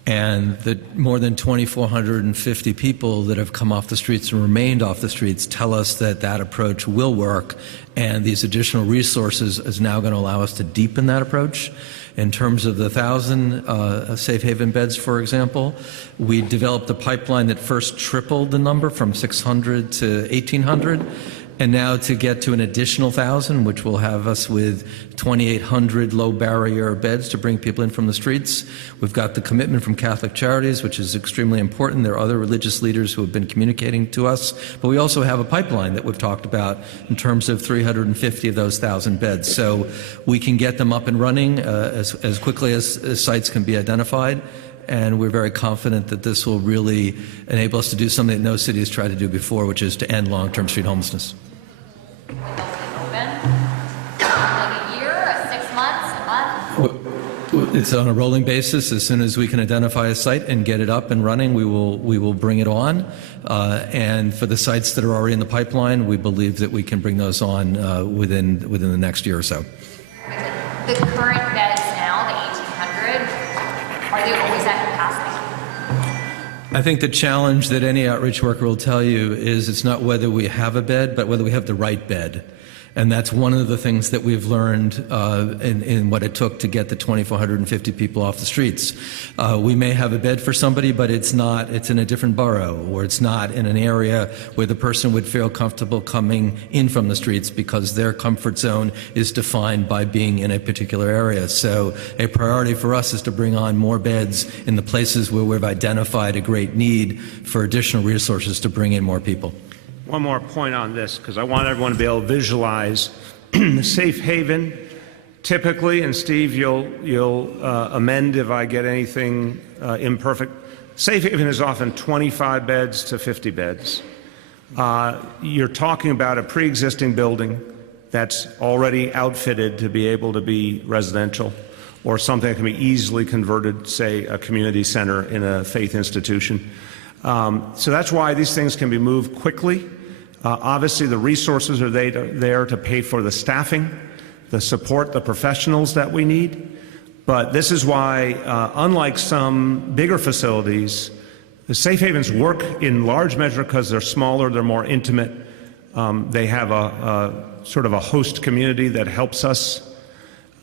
And the more than 2,450 people that have come off the streets and remained off the streets tell us that that approach will work, and these additional resources is now going to allow us to deepen that approach. In terms of the 1,000 safe haven beds, for example, we developed a pipeline that first tripled the number from 600 to 1,800. And now to get to an additional 1,000, which will have us with 2,800 low-barrier beds to bring people in from the streets. We've got the commitment from Catholic Charities, which is extremely important. There are other religious leaders who have been communicating to us. But we also have a pipeline that we've talked about in terms of 350 of those 1,000 beds. So we can get them up and running as quickly as sites can be identified. And we're very confident that this will really enable us to do something that no city has tried to do before, which is to end long-term street homelessness. It's on a rolling basis. As soon as we can identify a site and get it up and running, we will bring it on. And for the sites that are already in the pipeline, we believe that we can bring those on within the next year or so. The current beds now, the 1,800, are they always at capacity? I think the challenge that any outreach worker will tell you is it's not whether we have a bed, but whether we have the right bed. And that's one of the things that we've learned in what it took to get the 2,450 people off the streets. We may have a bed for somebody, but it's in a different borough, or it's not in an area where the person would feel comfortable coming in from the streets because their comfort zone is defined by being in a particular area. So a priority for us is to bring on more beds in the places where we've identified a great need for additional resources to bring in more people. One more point on this, because I want everyone to be able to visualize the safe haven. Typically, and Steve, you'll amend if I get anything imperfect. Safe haven is often 25 beds to 50 beds. You're talking about a pre-existing building that's already outfitted to be able to be residential, or something that can be easily converted, say, a community center in a faith institution. So that's why these things can be moved quickly. Obviously, the resources are there to pay for the staffing, the support, the professionals that we need. But this is why, unlike some bigger facilities, the safe havens work in large measure because they're smaller, they're more intimate. They have a sort of a host community that helps us.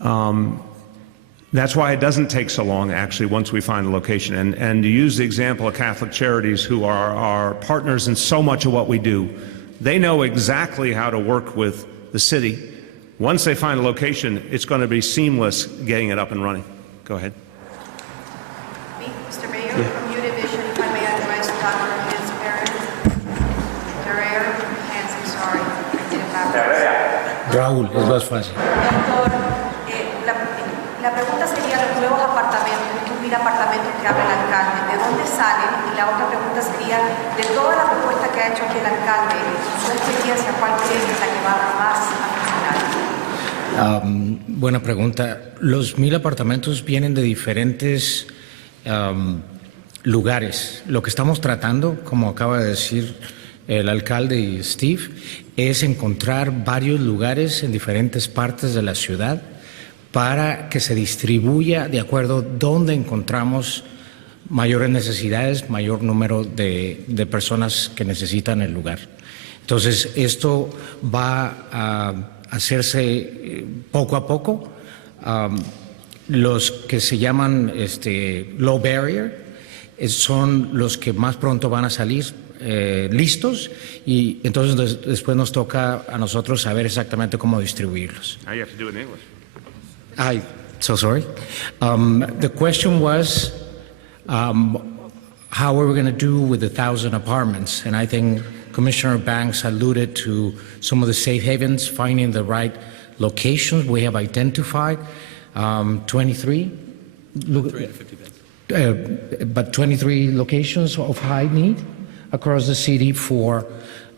That's why it doesn't take so long, actually, once we find a location. And to use the example of Catholic Charities, who are our partners in so much of what we do, they know exactly how to work with the city. Once they find a location, it's going to be seamless getting it up and running. Go ahead. Mr. Mayor, from your division, if I may address Dr. Hans Parent. Herrera, Hans, I'm sorry, I didn't have that. Raúl, es más fácil. Doctor, la pregunta sería los nuevos apartamentos, estos 1,000 apartamentos que abre el alcalde, ¿de dónde salen? Y la otra pregunta sería, de toda la propuesta que ha hecho aquí el alcalde, su experiencia, ¿cuál cree que es la que va más a funcionar? Buena pregunta. Los 1,000 apartamentos vienen de diferentes lugares. Lo que estamos tratando, como acaba de decir el alcalde y Steve, es encontrar varios lugares en diferentes partes de la ciudad para que se distribuya de acuerdo a dónde encontramos mayores necesidades, mayor número de personas que necesitan el lugar. Entonces, esto va a hacerse poco a poco. Los que se llaman low barrier son los que más pronto van a salir listos, y entonces después nos toca a nosotros saber exactamente cómo distribuirlos. Now you have to do it in English. So sorry. The question was how are we going to do with the 1,000 apartments? And I think Commissioner Banks alluded to some of the safe havens, finding the right locations. We have identified 23. 350 beds. But 23 locations of high need across the city for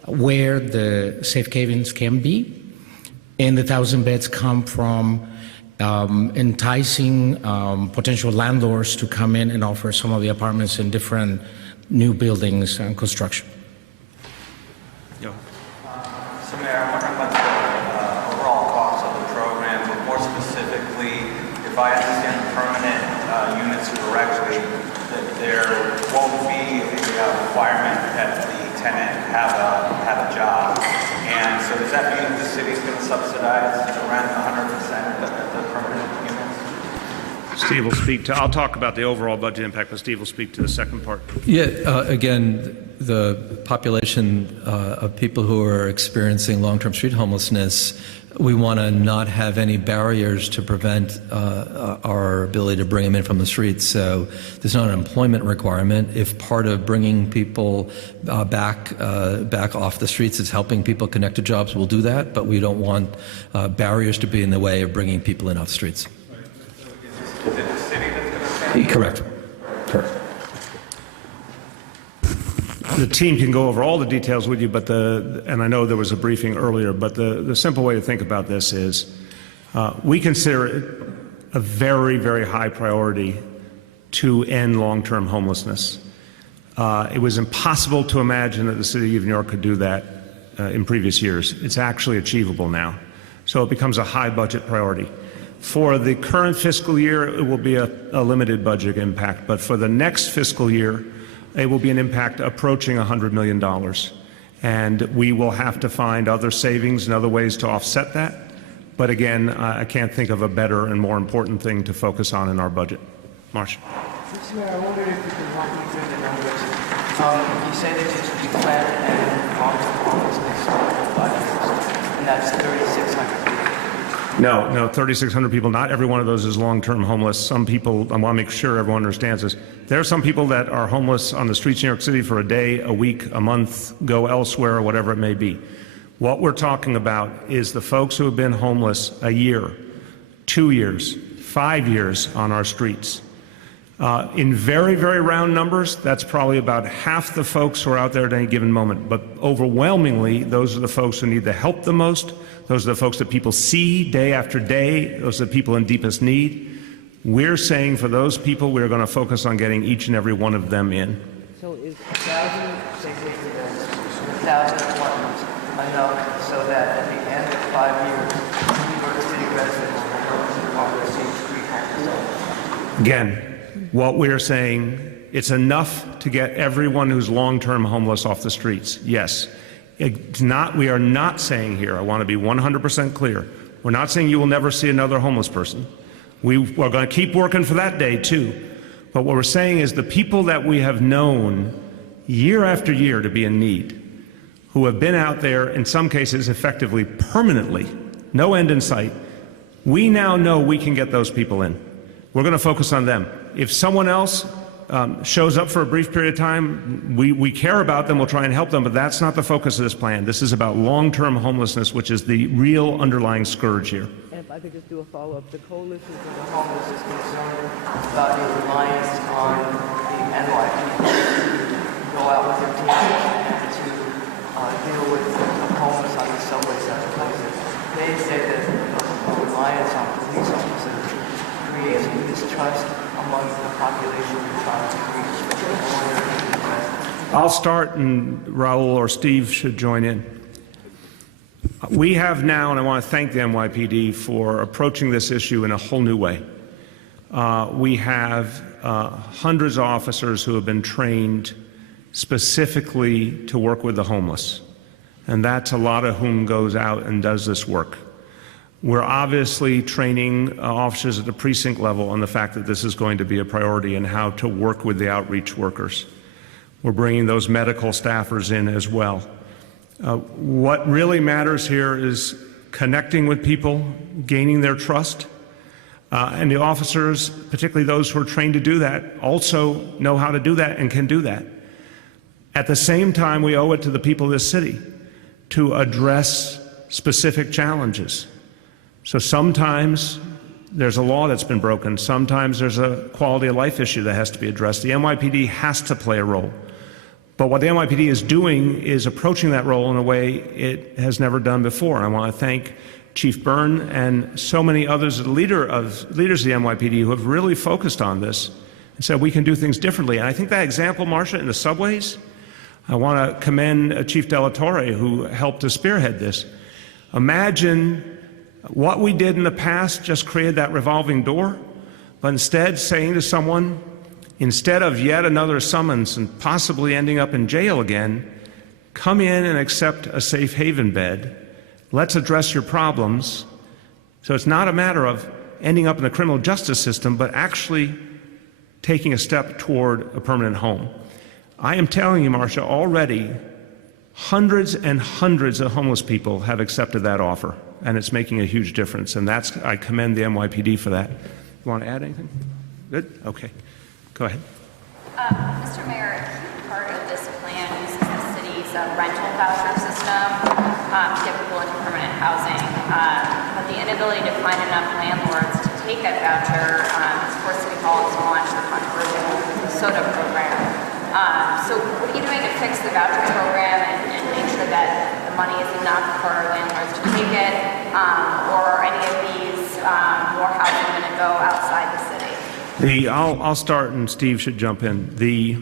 where the safe havens can be. And the 1,000 beds come from enticing potential landlords to come in and offer some of the apartments in different new buildings and construction. So Mayor, I'm wondering about the overall cost of the program, but more specifically, if I understand the permanent units correctly, that there won't be a requirement that the tenant have a job. And so does that mean the city's going to subsidize around 100% of the permanent units? Steve will speak to, I'll talk about the overall budget impact, but Steve will speak to the second part. Yeah, again, the population of people who are experiencing long-term street homelessness, we want to not have any barriers to prevent our ability to bring them in from the streets. So there's not an employment requirement. If part of bringing people back off the streets is helping people connect to jobs, we'll do that. But we don't want barriers to be in the way of bringing people in off the streets. Is it the city that's going to pay? Correct. Correct. The team can go over all the details with you, but and I know there was a briefing earlier, but the simple way to think about this is we consider it a very, very high priority to end long-term homelessness. It was impossible to imagine that the city of New York could do that in previous years. It's actually achievable now. So it becomes a high budget priority. For the current fiscal year, it will be a limited budget impact, but for the next fiscal year, it will be an impact approaching $100 million. And we will have to find other savings and other ways to offset that. But again, I can't think of a better and more important thing to focus on in our budget. Marcia. Mr. Mayor, I wondered if you could walk me through the numbers. You say that you plan to end long-term homelessness in 5 years, and that's 3,600 people. No, 3,600 people. Not every one of those is long-term homeless. Some people, I want to make sure everyone understands this. There are some people that are homeless on the streets of New York City for a day, a week, a month, go elsewhere, or whatever it may be. What we're talking about is the folks who have been homeless a year, 2 years, 5 years on our streets. In very, very round numbers, that's probably about half the folks who are out there at any given moment. But overwhelmingly, those are the folks who need the help the most. Those are the folks that people see day after day. Those are the people in deepest need. We're saying for those people, we're going to focus on getting each and every one of them in. So is 1,000 safe haven beds, 1,000 apartments enough so that at the end of 5 years, New York City residents will no longer see street homelessness? Again, what we're saying, it's enough to get everyone who's long-term homeless off the streets. Yes. It's not, we are not saying here, I want to be 100% clear, we're not saying you will never see another homeless person. We are going to keep working for that day too. But what we're saying is the people that we have known year after year to be in need, who have been out there in some cases effectively permanently, no end in sight, we now know we can get those people in. We're going to focus on them. If someone else shows up for a brief period of time, we care about them, we'll try and help them, but that's not the focus of this plan. This is about long-term homelessness, which is the real underlying scourge here. And if I could just do a follow-up, the Coalition for the Homeless is concerned about your reliance on the NYPD to go out with their teams and to deal with the homeless on the subways and other places. They say that a reliance on police officers creates mistrust among the population you're trying to reach. I'll start, and Raul or Steve should join in. We have now, and I want to thank the NYPD for approaching this issue in a whole new way. we have hundreds of officers who have been trained specifically to work with the homeless, and that's a lot of whom goes out and does this work. We're obviously training officers at the precinct level on the fact that this is going to be a priority and how to work with the outreach workers. We're bringing those medical staffers in as well. What really matters here is connecting with people, gaining their trust, and the officers, particularly those who are trained to do that, also know how to do that and can do that. At the same time, we owe it to the people of this city to address specific challenges. So sometimes there's a law that's been broken. Sometimes there's a quality of life issue that has to be addressed. The NYPD has to play a role. But what the NYPD is doing is approaching that role in a way it has never done before. I want to thank Chief Byrne and so many others, leaders of the NYPD, who have really focused on this and said we can do things differently. And I think that example, Marcia, in the subways, I want to commend Chief De La Torre, who helped to spearhead this. Imagine what we did in the past just created that revolving door, but instead saying to someone, instead of yet another summons and possibly ending up in jail again, come in and accept a safe haven bed. Let's address your problems. So it's not a matter of ending up in the criminal justice system, but actually taking a step toward a permanent home. I am telling you, Marcia, already hundreds and hundreds of homeless people have accepted that offer, and it's making a huge difference. And I commend the NYPD for that. You want to add anything? Good? Okay. Go ahead. Mr. Mayor, a key part of this plan uses the city's rental voucher system to get people into permanent housing. But the inability to find enough landlords to take that voucher has forced City Hall to launch the controversial SODA program. So what are you doing to fix the voucher program and make sure that the money is enough for landlords to take it? Or are any of these more housing going to go outside the city? I'll start, and Steve should jump in. The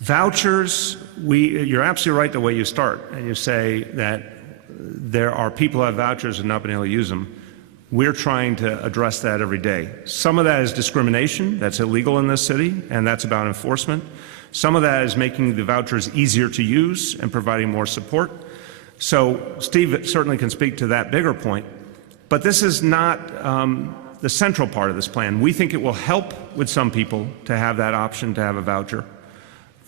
vouchers, you're absolutely right the way you start, and you say that there are people who have vouchers and not been able to use them. We're trying to address that every day. Some of that is discrimination. That's illegal in this city, and that's about enforcement. Some of that is making the vouchers easier to use and providing more support. So Steve certainly can speak to that bigger point. But this is not the central part of this plan. We think it will help with some people to have that option to have a voucher.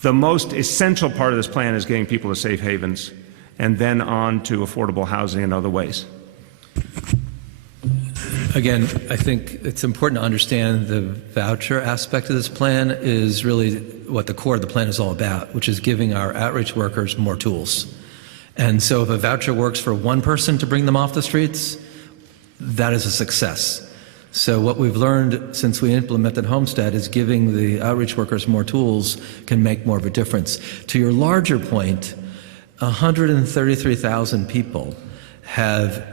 The most essential part of this plan is getting people to safe havens and then on to affordable housing in other ways. Again, I think it's important to understand the voucher aspect of this plan is really what the core of the plan is all about, which is giving our outreach workers more tools. And so if a voucher works for one person to bring them off the streets, that is a success. So what we've learned since we implemented Homestead is giving the outreach workers more tools can make more of a difference. To your larger point, 133,000 people have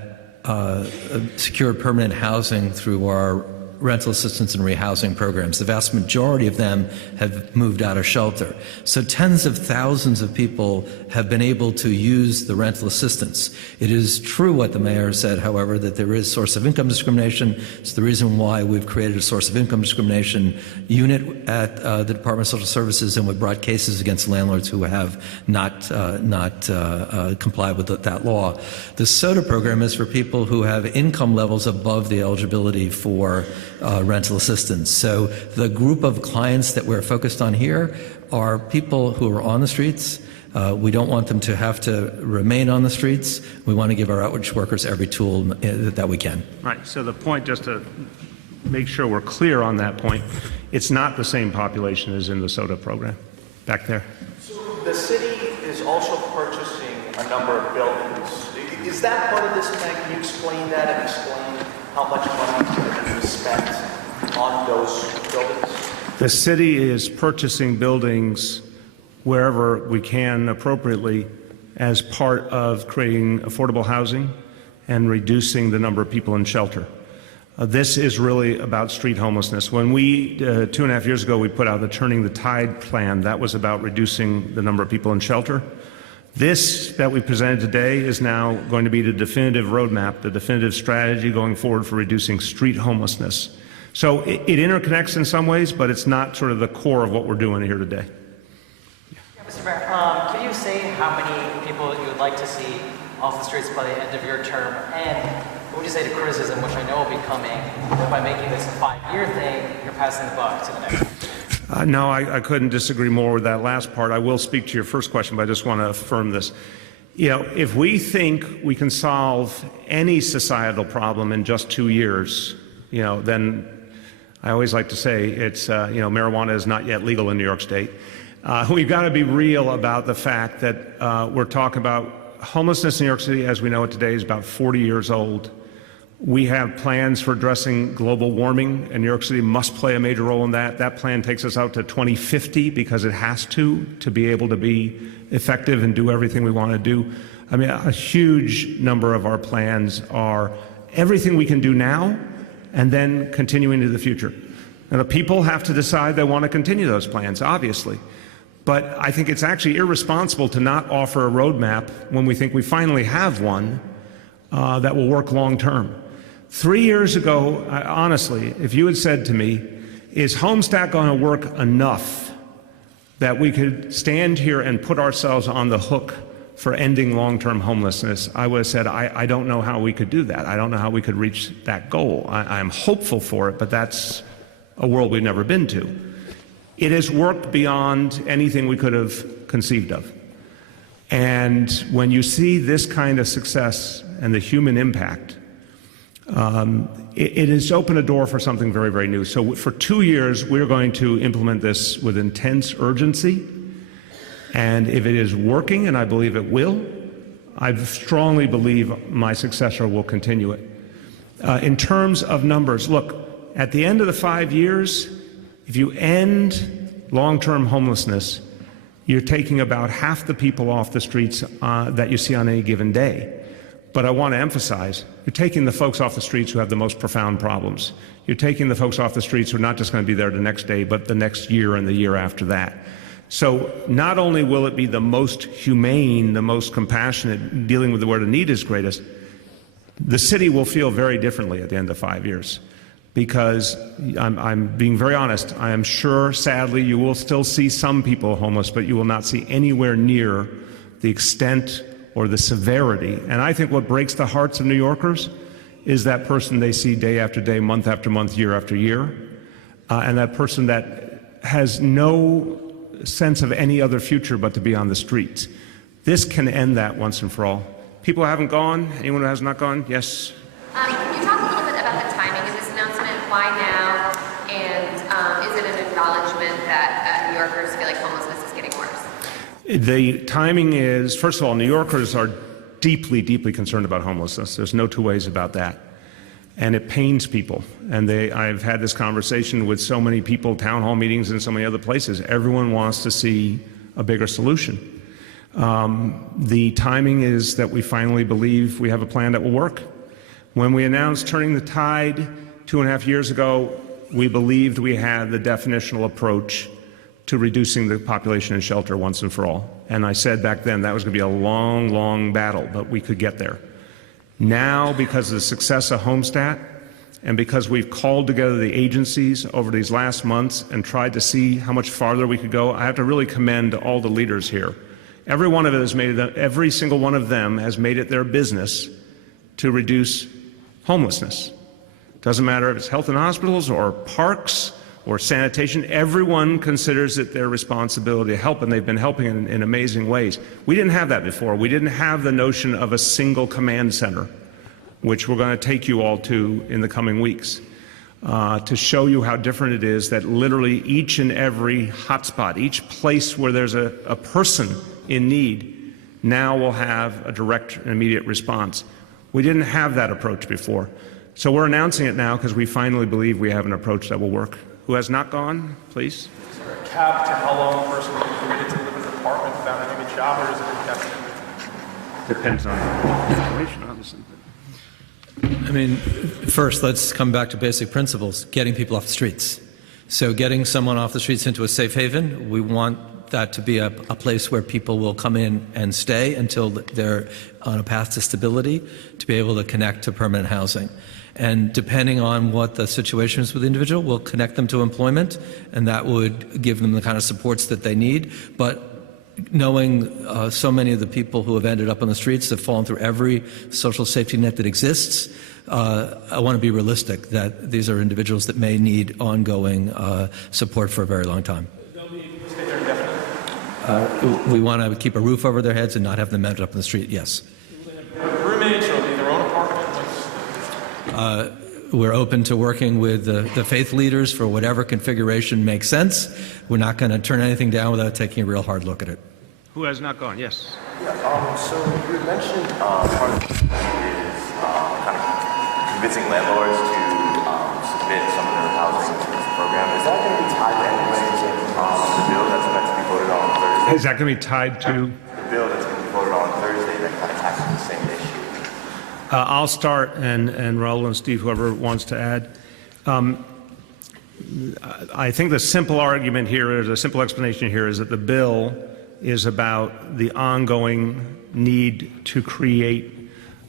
secured permanent housing through our rental assistance and rehousing programs. The vast majority of them have moved out of shelter. So tens of thousands of people have been able to use the rental assistance. It is true what the mayor said, however, that there is source of income discrimination. It's the reason why we've created a source of income discrimination unit at the Department of Social Services, and we've brought cases against landlords who have not complied with that law. The SODA program is for people who have income levels above the eligibility for rental assistance. So the group of clients that we're focused on here are people who are on the streets. We don't want them to have to remain on the streets. We want to give our outreach workers every tool that we can. Right. So the point, just to make sure we're clear on that point, it's not the same population as in the SODA program. Back there. So the city is also purchasing a number of buildings. Is that part of this plan? Can you explain that and explain how much money is going to be spent on those buildings? The city is purchasing buildings wherever we can appropriately as part of creating affordable housing and reducing the number of people in shelter. This is really about street homelessness. When we, 2.5 years ago, we put out the Turning the Tide plan, that was about reducing the number of people in shelter. This that we presented today is now going to be the definitive roadmap, the definitive strategy going forward for reducing street homelessness. So it interconnects in some ways, but it's not sort of the core of what we're doing here today. Mr. Mayor, can you say how many people you would like to see off the streets by the end of your term? And what would you say to criticism, which I know will be coming, that by making this a 5-year thing, you're passing the buck to the next? No, I couldn't disagree more with that last part. I will speak to your first question, but I just want to affirm this. You know, if we think we can solve any societal problem in just 2 years, you know, then I always like to say it's, you know, marijuana is not yet legal in New York State. We've got to be real about the fact that we're talking about homelessness in New York City, as we know it today, is about 40 years old. We have plans for addressing global warming, and New York City must play a major role in that. That plan takes us out to 2050 because it has to be able to be effective and do everything we want to do. I mean, a huge number of our plans are everything we can do now and then continuing into the future. Now, the people have to decide they want to continue those plans, obviously. But I think it's actually irresponsible to not offer a roadmap when we think we finally have one that will work long term. 3 years ago, honestly, if you had said to me, is Homestead going to work enough that we could stand here and put ourselves on the hook for ending long-term homelessness, I would have said, I don't know how we could do that. I don't know how we could reach that goal. I'm hopeful for it, but that's a world we've never been to. It has worked beyond anything we could have conceived of. And when you see this kind of success and the human impact, it has opened a door for something very, very new. So for 2 years, we're going to implement this with intense urgency. And if it is working, and I believe it will, I strongly believe my successor will continue it. In terms of numbers, look, at the end of the 5 years, if you end long-term homelessness, you're taking about half the people off the streets that you see on any given day. But I want to emphasize, you're taking the folks off the streets who have the most profound problems. You're taking the folks off the streets who are not just going to be there the next day, but the next year and the year after that. So not only will it be the most humane, the most compassionate, dealing with where the need is greatest, the city will feel very differently at the end of 5 years. Because I'm being very honest, I am sure, sadly, you will still see some people homeless, but you will not see anywhere near the extent or the severity. And I think what breaks the hearts of New Yorkers is that person they see day after day, month after month, year after year, and that person that has no sense of any other future but to be on the streets. This can end that once and for all. People haven't gone? Anyone who has not gone? Yes? Can you talk a little bit about the timing of this announcement? Why now? And is it an acknowledgement that New Yorkers feel like homelessness is getting worse? The timing is, first of all, New Yorkers are deeply, deeply concerned about homelessness. There's no two ways about that. And it pains people. And I've had this conversation with so many people, town hall meetings and so many other places. Everyone wants to see a bigger solution. The timing is that we finally believe we have a plan that will work. When we announced Turning the Tide 2.5 years ago, we believed we had the definitional approach to reducing the population in shelter once and for all. And I said back then that was going to be a long, long battle, but we could get there. Now, because of the success of Homestead, and because we've called together the agencies over these last months and tried to see how much farther we could go, I have to really commend all the leaders here. Every single one of them has made it their business to reduce homelessness. Doesn't matter if it's health and hospitals or parks or sanitation, everyone considers it their responsibility to help, and they've been helping in amazing ways. We didn't have that before. We didn't have the notion of a single command center, which we're going to take you all to in the coming weeks, to show you how different it is that literally each and every hotspot, each place where there's a person in need, now will have a direct and immediate response. We didn't have that approach before. So we're announcing it now because we finally believe we have an approach that will work. Who has not gone, please? Is there a cap to how long a person will be permitted to live in an apartment without having a job, or is it indefinite? Depends on the situation, obviously. I mean, first, let's come back to basic principles, getting people off the streets. So getting someone off the streets into a safe haven, we want that to be a place where people will come in and stay until they're on a path to stability, to be able to connect to permanent housing. And depending on what the situation is with the individual, we'll connect them to employment, and that would give them the kind of supports that they need. But knowing so many of the people who have ended up on the streets have fallen through every social safety net that exists, I want to be realistic that these are individuals that may need ongoing support for a very long time. We want to keep a roof over their heads and not have them end up on the street, yes. Roommates or their own apartment? We're open to working with the faith leaders for whatever configuration makes sense. We're not going to turn anything down without taking a real hard look at it. Who has not gone? Yes. Yeah, so you had mentioned part of it is kind of convincing landlords to submit some of their housing to this program. Is that going to be tied to anything the bill that's meant to be voted on Thursday? Is that going to be tied to? The bill that's going to be voted on Thursday that kind of tackles the same issue. I'll start, and Raul and Steve, whoever wants to add. I think the simple argument here, or the simple explanation here, is that the bill is about the ongoing need to create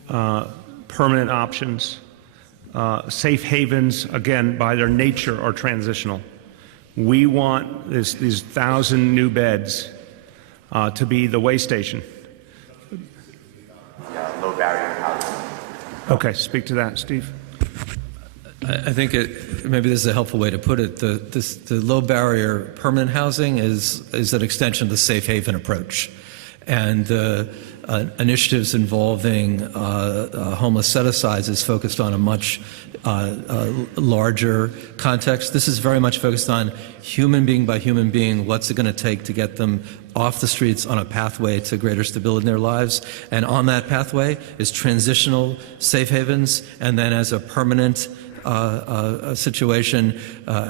permanent options. Safe havens, again, by their nature, are transitional. We want these 1,000 new beds to be the way station. Low barrier housing. Okay, speak to that, Steve. I think maybe this is a helpful way to put it. The low barrier permanent housing is an extension of the safe haven approach. And initiatives involving homeless set-asides is focused on a much larger context. This is very much focused on human being by human being. What's it going to take to get them off the streets on a pathway to greater stability in their lives? And on that pathway is transitional safe havens, and then as a permanent situation,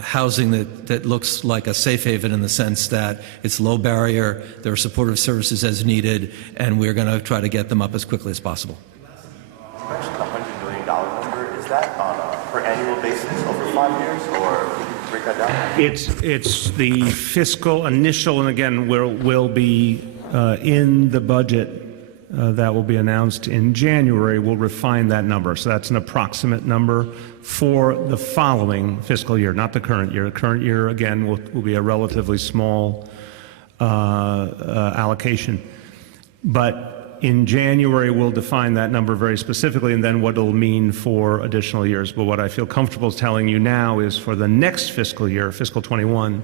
housing that looks like a safe haven in the sense that it's low barrier, there are supportive services as needed, and we're going to try to get them up as quickly as possible. You mentioned the $100 million number. Is that on a per annual basis over 5 years, or can you break that down? It's the fiscal initial, and again, will be in the budget that will be announced in January. We'll refine that number. So that's an approximate number for the following fiscal year, not the current year. The current year, again, will be a relatively small allocation. But in January, we'll define that number very specifically, and then what it'll mean for additional years. But what I feel comfortable telling you now is for the next fiscal year, fiscal 21,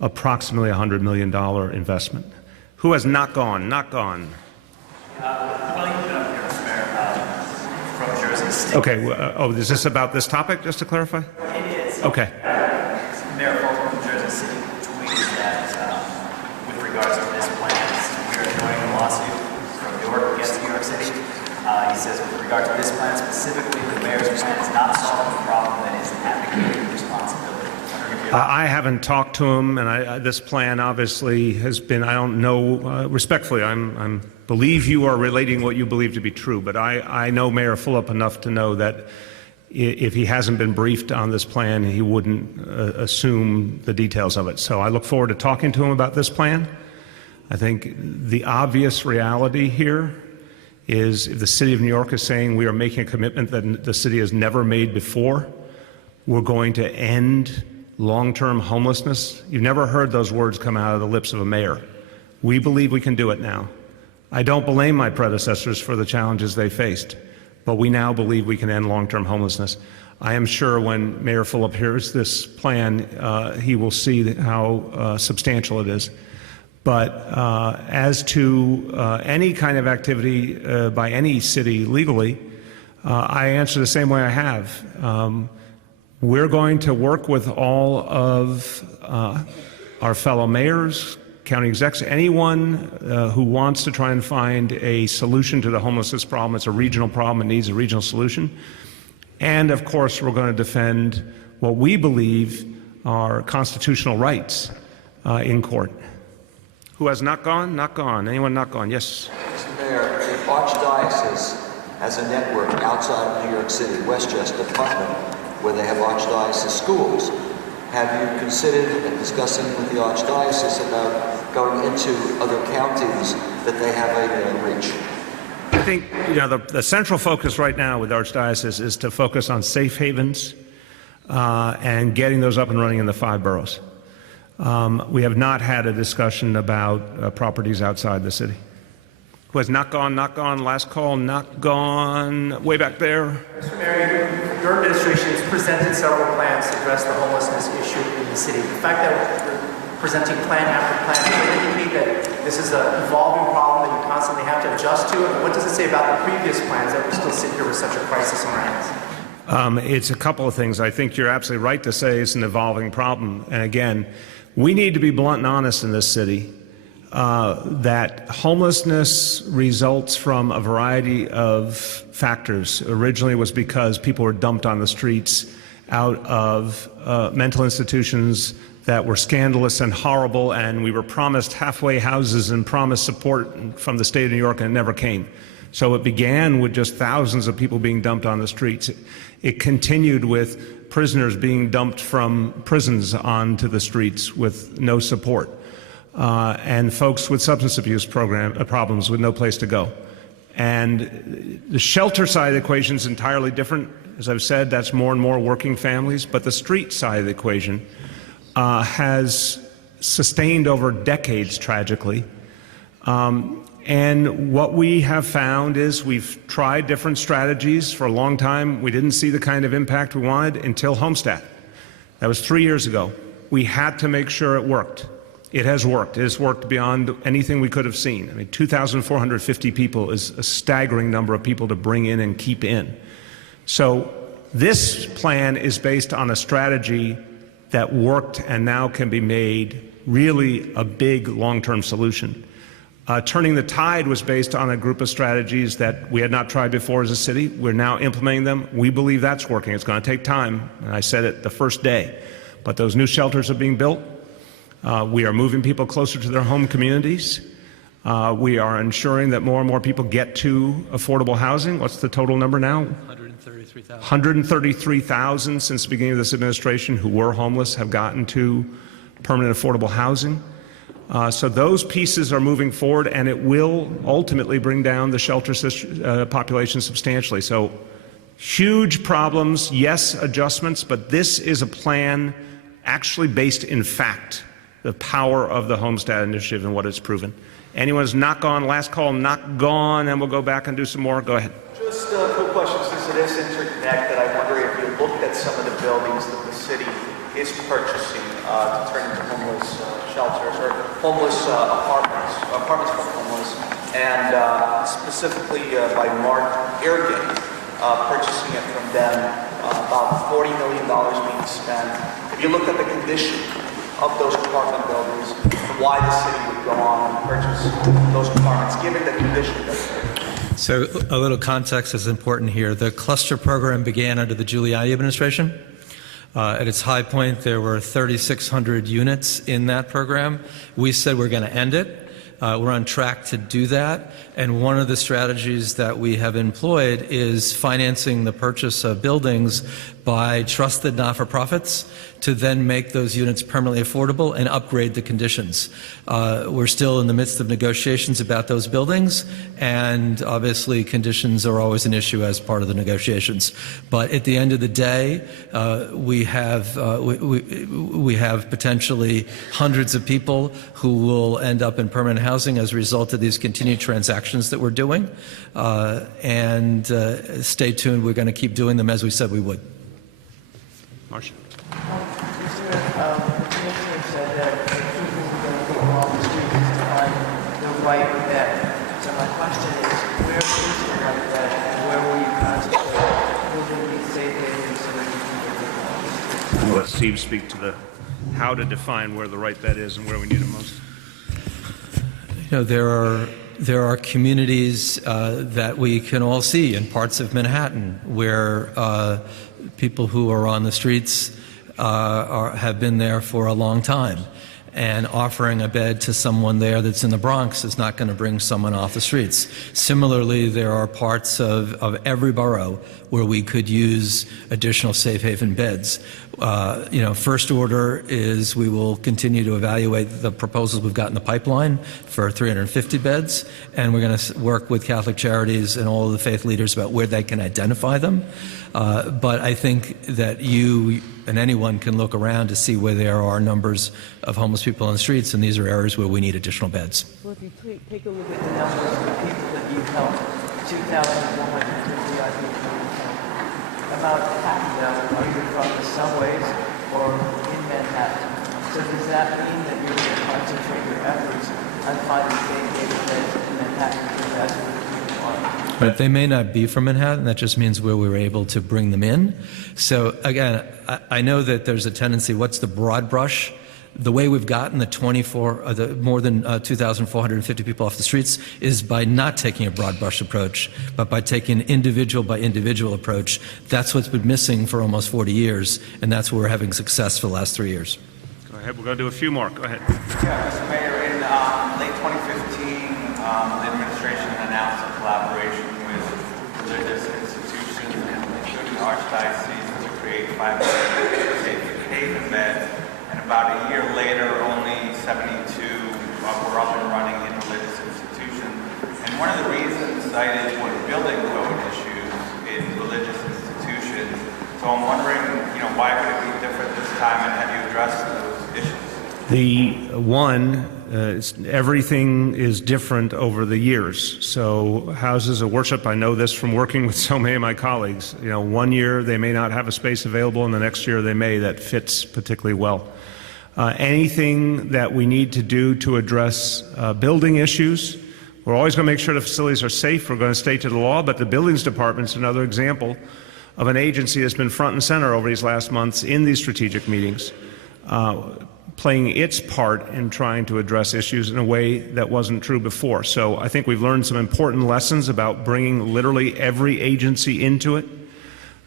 approximately $100 million investment. Who has not gone? Not gone. From Jersey State. Okay. Is this about this topic, just to clarify? It is. Okay. Mayor Fulton from Jersey City tweeted that with regards to this plan, we are joining a lawsuit from New York against New York City. He says with regard to this plan specifically, the mayor's plan is not solving the problem that is advocating responsibility. I haven't talked to him, and this plan obviously has been, I don't know, respectfully, I believe you are relating what you believe to be true, but I know Mayor Fulop enough to know that if he hasn't been briefed on this plan, he wouldn't assume the details of it. So I look forward to talking to him about this plan. I think the obvious reality here is if the City of New York is saying we are making a commitment that the city has never made before, we're going to end long-term homelessness. You've never heard those words come out of the lips of a mayor. We believe we can do it now. I don't blame my predecessors for the challenges they faced, but we now believe we can end long-term homelessness. I am sure when Mayor Fulop hears this plan, he will see how substantial it is. But as to any kind of activity by any city legally, I answer the same way I have. We're going to work with all of our fellow mayors, county execs, anyone who wants to try and find a solution to the homelessness problem. It's a regional problem. It needs a regional solution. And, of course, we're going to defend what we believe are constitutional rights in court. Who has not gone? Not gone. Anyone not gone? Yes. Mr. Mayor, the Archdiocese has a network outside of New York City, Westchester, Putnam, where they have Archdiocese schools. Have you considered discussing with the Archdiocese about going into other counties that they have a reach? I think the central focus right now with Archdiocese is to focus on safe havens and getting those up and running in the 5 boroughs. We have not had a discussion about properties outside the city. Who has not gone, last call, not gone, way back there. Mr. Mayor, your administration has presented several plans to address the homelessness issue in the city. The fact that you're presenting plan after plan, does it indicate that this is an evolving problem that you constantly have to adjust to? And what does it say about the previous plans that we still sit here with such a crisis on our hands? It's a couple of things. I think you're absolutely right to say it's an evolving problem. And again, we need to be blunt and honest in this city. That homelessness results from a variety of factors. Originally it was because people were dumped on the streets out of mental institutions that were scandalous and horrible, and we were promised halfway houses and promised support from the state of New York, and it never came. So it began with just thousands of people being dumped on the streets. It continued with prisoners being dumped from prisons onto the streets with no support. And folks with substance abuse problems with no place to go. And the shelter side of the equation is entirely different. As I've said, that's more and more working families. But the street side of the equation has sustained over decades, tragically. And what we have found is we've tried different strategies for a long time. We didn't see the kind of impact we wanted until Homestead. That was 3 years ago. We had to make sure it worked. It has worked. It has worked beyond anything we could have seen. I mean, 2,450 people is a staggering number of people to bring in and keep in. So this plan is based on a strategy that worked and now can be made really a big long-term solution. Turning the Tide was based on a group of strategies that we had not tried before as a city. We're now implementing them. We believe that's working. It's going to take time, and I said it the first day. But those new shelters are being built. We are moving people closer to their home communities. We are ensuring that more and more people get to affordable housing. What's the total number now? 133,000. 133,000 since the beginning of this administration who were homeless have gotten to permanent affordable housing. So those pieces are moving forward, and it will ultimately bring down the shelter population substantially. So huge problems, yes, adjustments, but this is a plan actually based in fact. The power of the Homestead Initiative and what it's proven. Anyone who's not gone, last call, not gone, and we'll go back and do some more. Go ahead. Just a quick question, since it is interconnected, I wonder if you looked at some of the buildings that the city is purchasing to turn into homeless shelters or homeless apartments for homeless, and specifically by Mark Irgin, purchasing it from them, about $40 million being spent. If you looked at the condition of those apartment buildings, why the city would go on and purchase those apartments, given the condition that they're in. So a little context is important here. The cluster program began under the Giuliani administration. At its high point, there were 3,600 units in that program. We said we're going to end it. We're on track to do that, and one of the strategies that we have employed is financing the purchase of buildings by trusted not-for-profits to then make those units permanently affordable and upgrade the conditions. We're still in the midst of negotiations about those buildings, and obviously conditions are always an issue as part of the negotiations. But at the end of the day, we have potentially hundreds of people who will end up in permanent housing as a result of these continued transactions that we're doing. Stay tuned. We're going to keep doing them as we said we would. Marcia. The commissioner said that people who are going to go off the streets on the right that. So my question is, where is the right that, and where will you concentrate? Will there be safe havens so that you can We'll let Steve speak to the how to define where the right bet is and where we need it most. You know, there are communities that we can all see in parts of Manhattan where people who are on the streets have been there for a long time. and offering a bed to someone there that's in the Bronx is not going to bring someone off the streets. Similarly, there are parts of every borough where we could use additional safe haven beds. First order is we will continue to evaluate the proposals we've got in the pipeline for 350 beds, and we're going to work with Catholic Charities and all of the faith leaders about where they can identify them. But I think that you and anyone can look around to see where there are numbers of homeless people on the streets, and these are areas where we need additional beds. Well, if you take a look at the numbers of the people that you've helped, 2,150, I think, about half of them are either from the subways or in Manhattan. So does that mean that you're going to concentrate your efforts on finding safe haven beds in Manhattan because that's where the people are? But they may not be from Manhattan. That just means where we were able to bring them in. So again, I know that there's a tendency, what's the broad brush? The way we've gotten the more than 2,450 people off the streets is by not taking a broad brush approach, but by taking an individual by individual approach. That's what's been missing for almost 40 years, and that's where we're having success for the last 3 years. Go ahead. We're going to do a few more. Go ahead. Yeah, Mr. Mayor, in late 2015, the administration announced a collaboration with religious institutions, including the Archdiocese, to create 500 safe haven beds. And about a year later, only 72 were up and running in religious institutions. And one of the reasons cited was building code issues in religious institutions. So I'm wondering, why would it be different this time, and have you addressed those issues? Everything is different over the years. So houses of worship, I know this from working with so many of my colleagues. 1 year they may not have a space available, and the next year they may. That fits particularly well. Anything that we need to do to address building issues, we're always going to make sure the facilities are safe. We're going to stay to the law, but the buildings department is another example of an agency that's been front and center over these last months in these strategic meetings, playing its part in trying to address issues in a way that wasn't true before. So I think we've learned some important lessons about bringing literally every agency into it,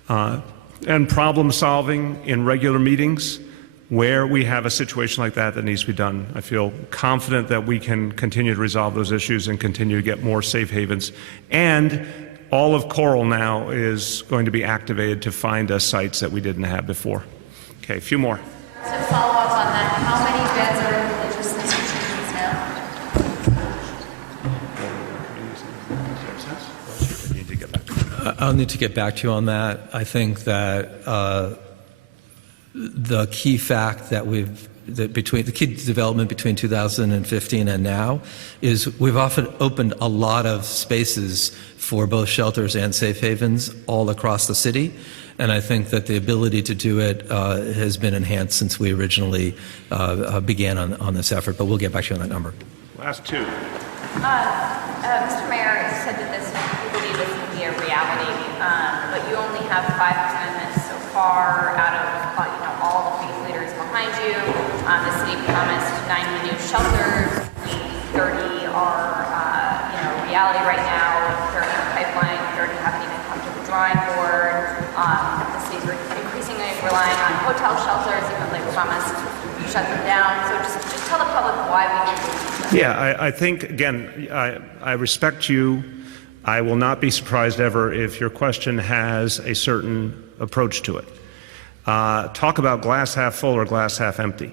and problem solving in regular meetings where we have a situation like that needs to be done. I feel confident that we can continue to resolve those issues and continue to get more safe havens. And all of Coral now is going to be activated to find us sites that we didn't have before. Okay, a few more. To follow up on that, how many beds are in religious institutions now? I'll need to get back to you on that. I think that the key fact that the key development between 2015 and now is we've often opened a lot of spaces for both shelters and safe havens all across the city. And I think that the ability to do it has been enhanced since we originally began on this effort. But we'll get back to you on that number. Last two. Mr. Mayor, you said that you believe this will be a reality, but you only have 5 amendments so far out of all the faith leaders behind you. The city promised 90 new shelters. 30 are reality right now. 30 in the pipeline. 30 haven't even come to the drawing board. The city's increasingly relying on hotel shelters, even though they promised to shut them down. So just tell the public why we need to. Yeah, I think, again, I respect you. I will not be surprised ever if your question has a certain approach to it. Talk about glass half full or glass half empty.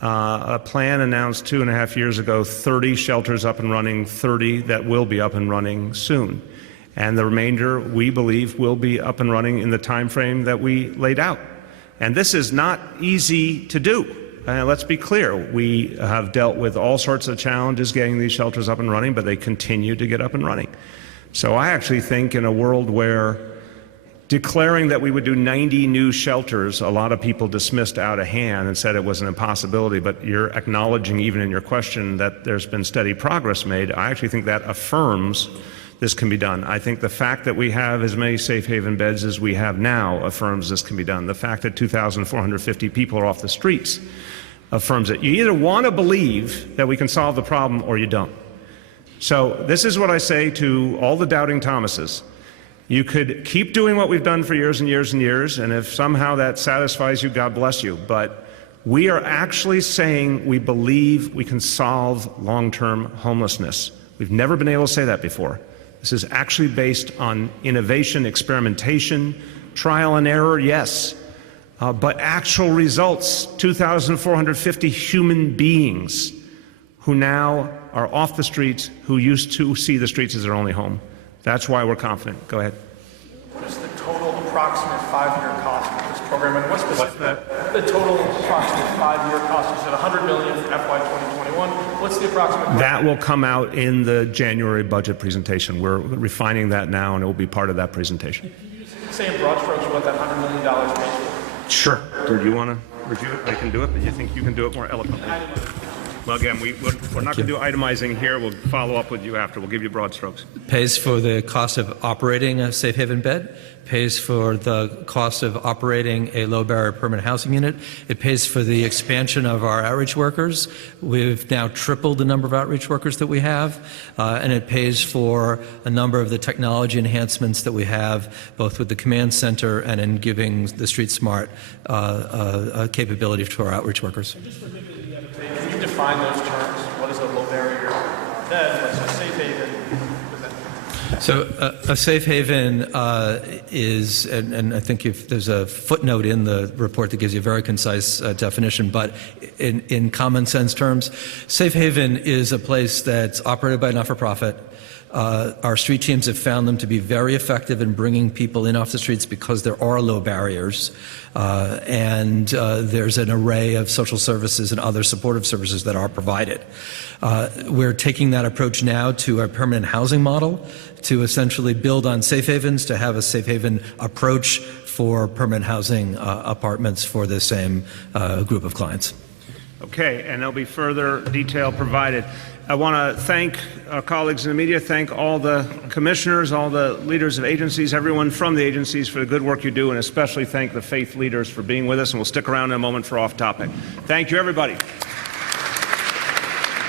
A plan announced 2.5 years ago, 30 shelters up and running, 30 that will be up and running soon. And the remainder, we believe, will be up and running in the time frame that we laid out. And this is not easy to do. Let's be clear, we have dealt with all sorts of challenges getting these shelters up and running, but they continue to get up and running. So I actually think in a world where declaring that we would do 90 new shelters, a lot of people dismissed out of hand and said it was an impossibility, but you're acknowledging even in your question that there's been steady progress made. I actually think that affirms this can be done. I think the fact that we have as many safe haven beds as we have now affirms this can be done. The fact that 2,450 people are off the streets affirms it. You either want to believe that we can solve the problem or you don't. So this is what I say to all the doubting Thomases. You could keep doing what we've done for years and years and years, and if somehow that satisfies you, God bless you. But We are actually saying we believe we can solve long-term homelessness. We've never been able to say that before. This is actually based on innovation, experimentation, trial and error, yes, but actual results. 2,450 human beings who now are off the streets, who used to see the streets as their only home. That's why we're confident. Go ahead. What is the total approximate 5-year cost of this program, and what's the total approximate 5-year cost? You said $100 million for FY 2021. What's the approximate cost? That will come out in the January budget presentation. We're refining that now, and it will be part of that presentation. Can you just say in broad strokes what that $100 million pays for? Sure. Do you want to review it? I can do it, but you think you can do it more eloquently? Well, again, we're not going to do itemizing here. We'll follow up with you after. We'll give you broad strokes. Pays for the cost of operating a safe haven bed, pays for the cost of operating a low barrier permanent housing unit. It pays for the expansion of our outreach workers. We've now tripled the number of outreach workers that we have, and it pays for a number of the technology enhancements that we have, both with the command center and in giving the Street Smart capability to our outreach workers. Can you define those terms? What is a low barrier bed? What's a safe haven? So a safe haven is, and I think there's a footnote in the report that gives you a very concise definition, but in common sense terms, safe haven is a place that's operated by a not-for-profit. Our street teams have found them to be very effective in bringing people in off the streets because there are low barriers, and there's an array of social services and other supportive services that are provided. We're taking that approach now to our permanent housing model to essentially build on safe havens, to have a safe haven approach for permanent housing apartments for the same group of clients. Okay, and there'll be further detail provided. I want to thank our colleagues in the media, thank all the commissioners, all the leaders of agencies, everyone from the agencies for the good work you do, and especially thank the faith leaders for being with us, and we'll stick around in a moment for Off Topic. Thank you, everybody.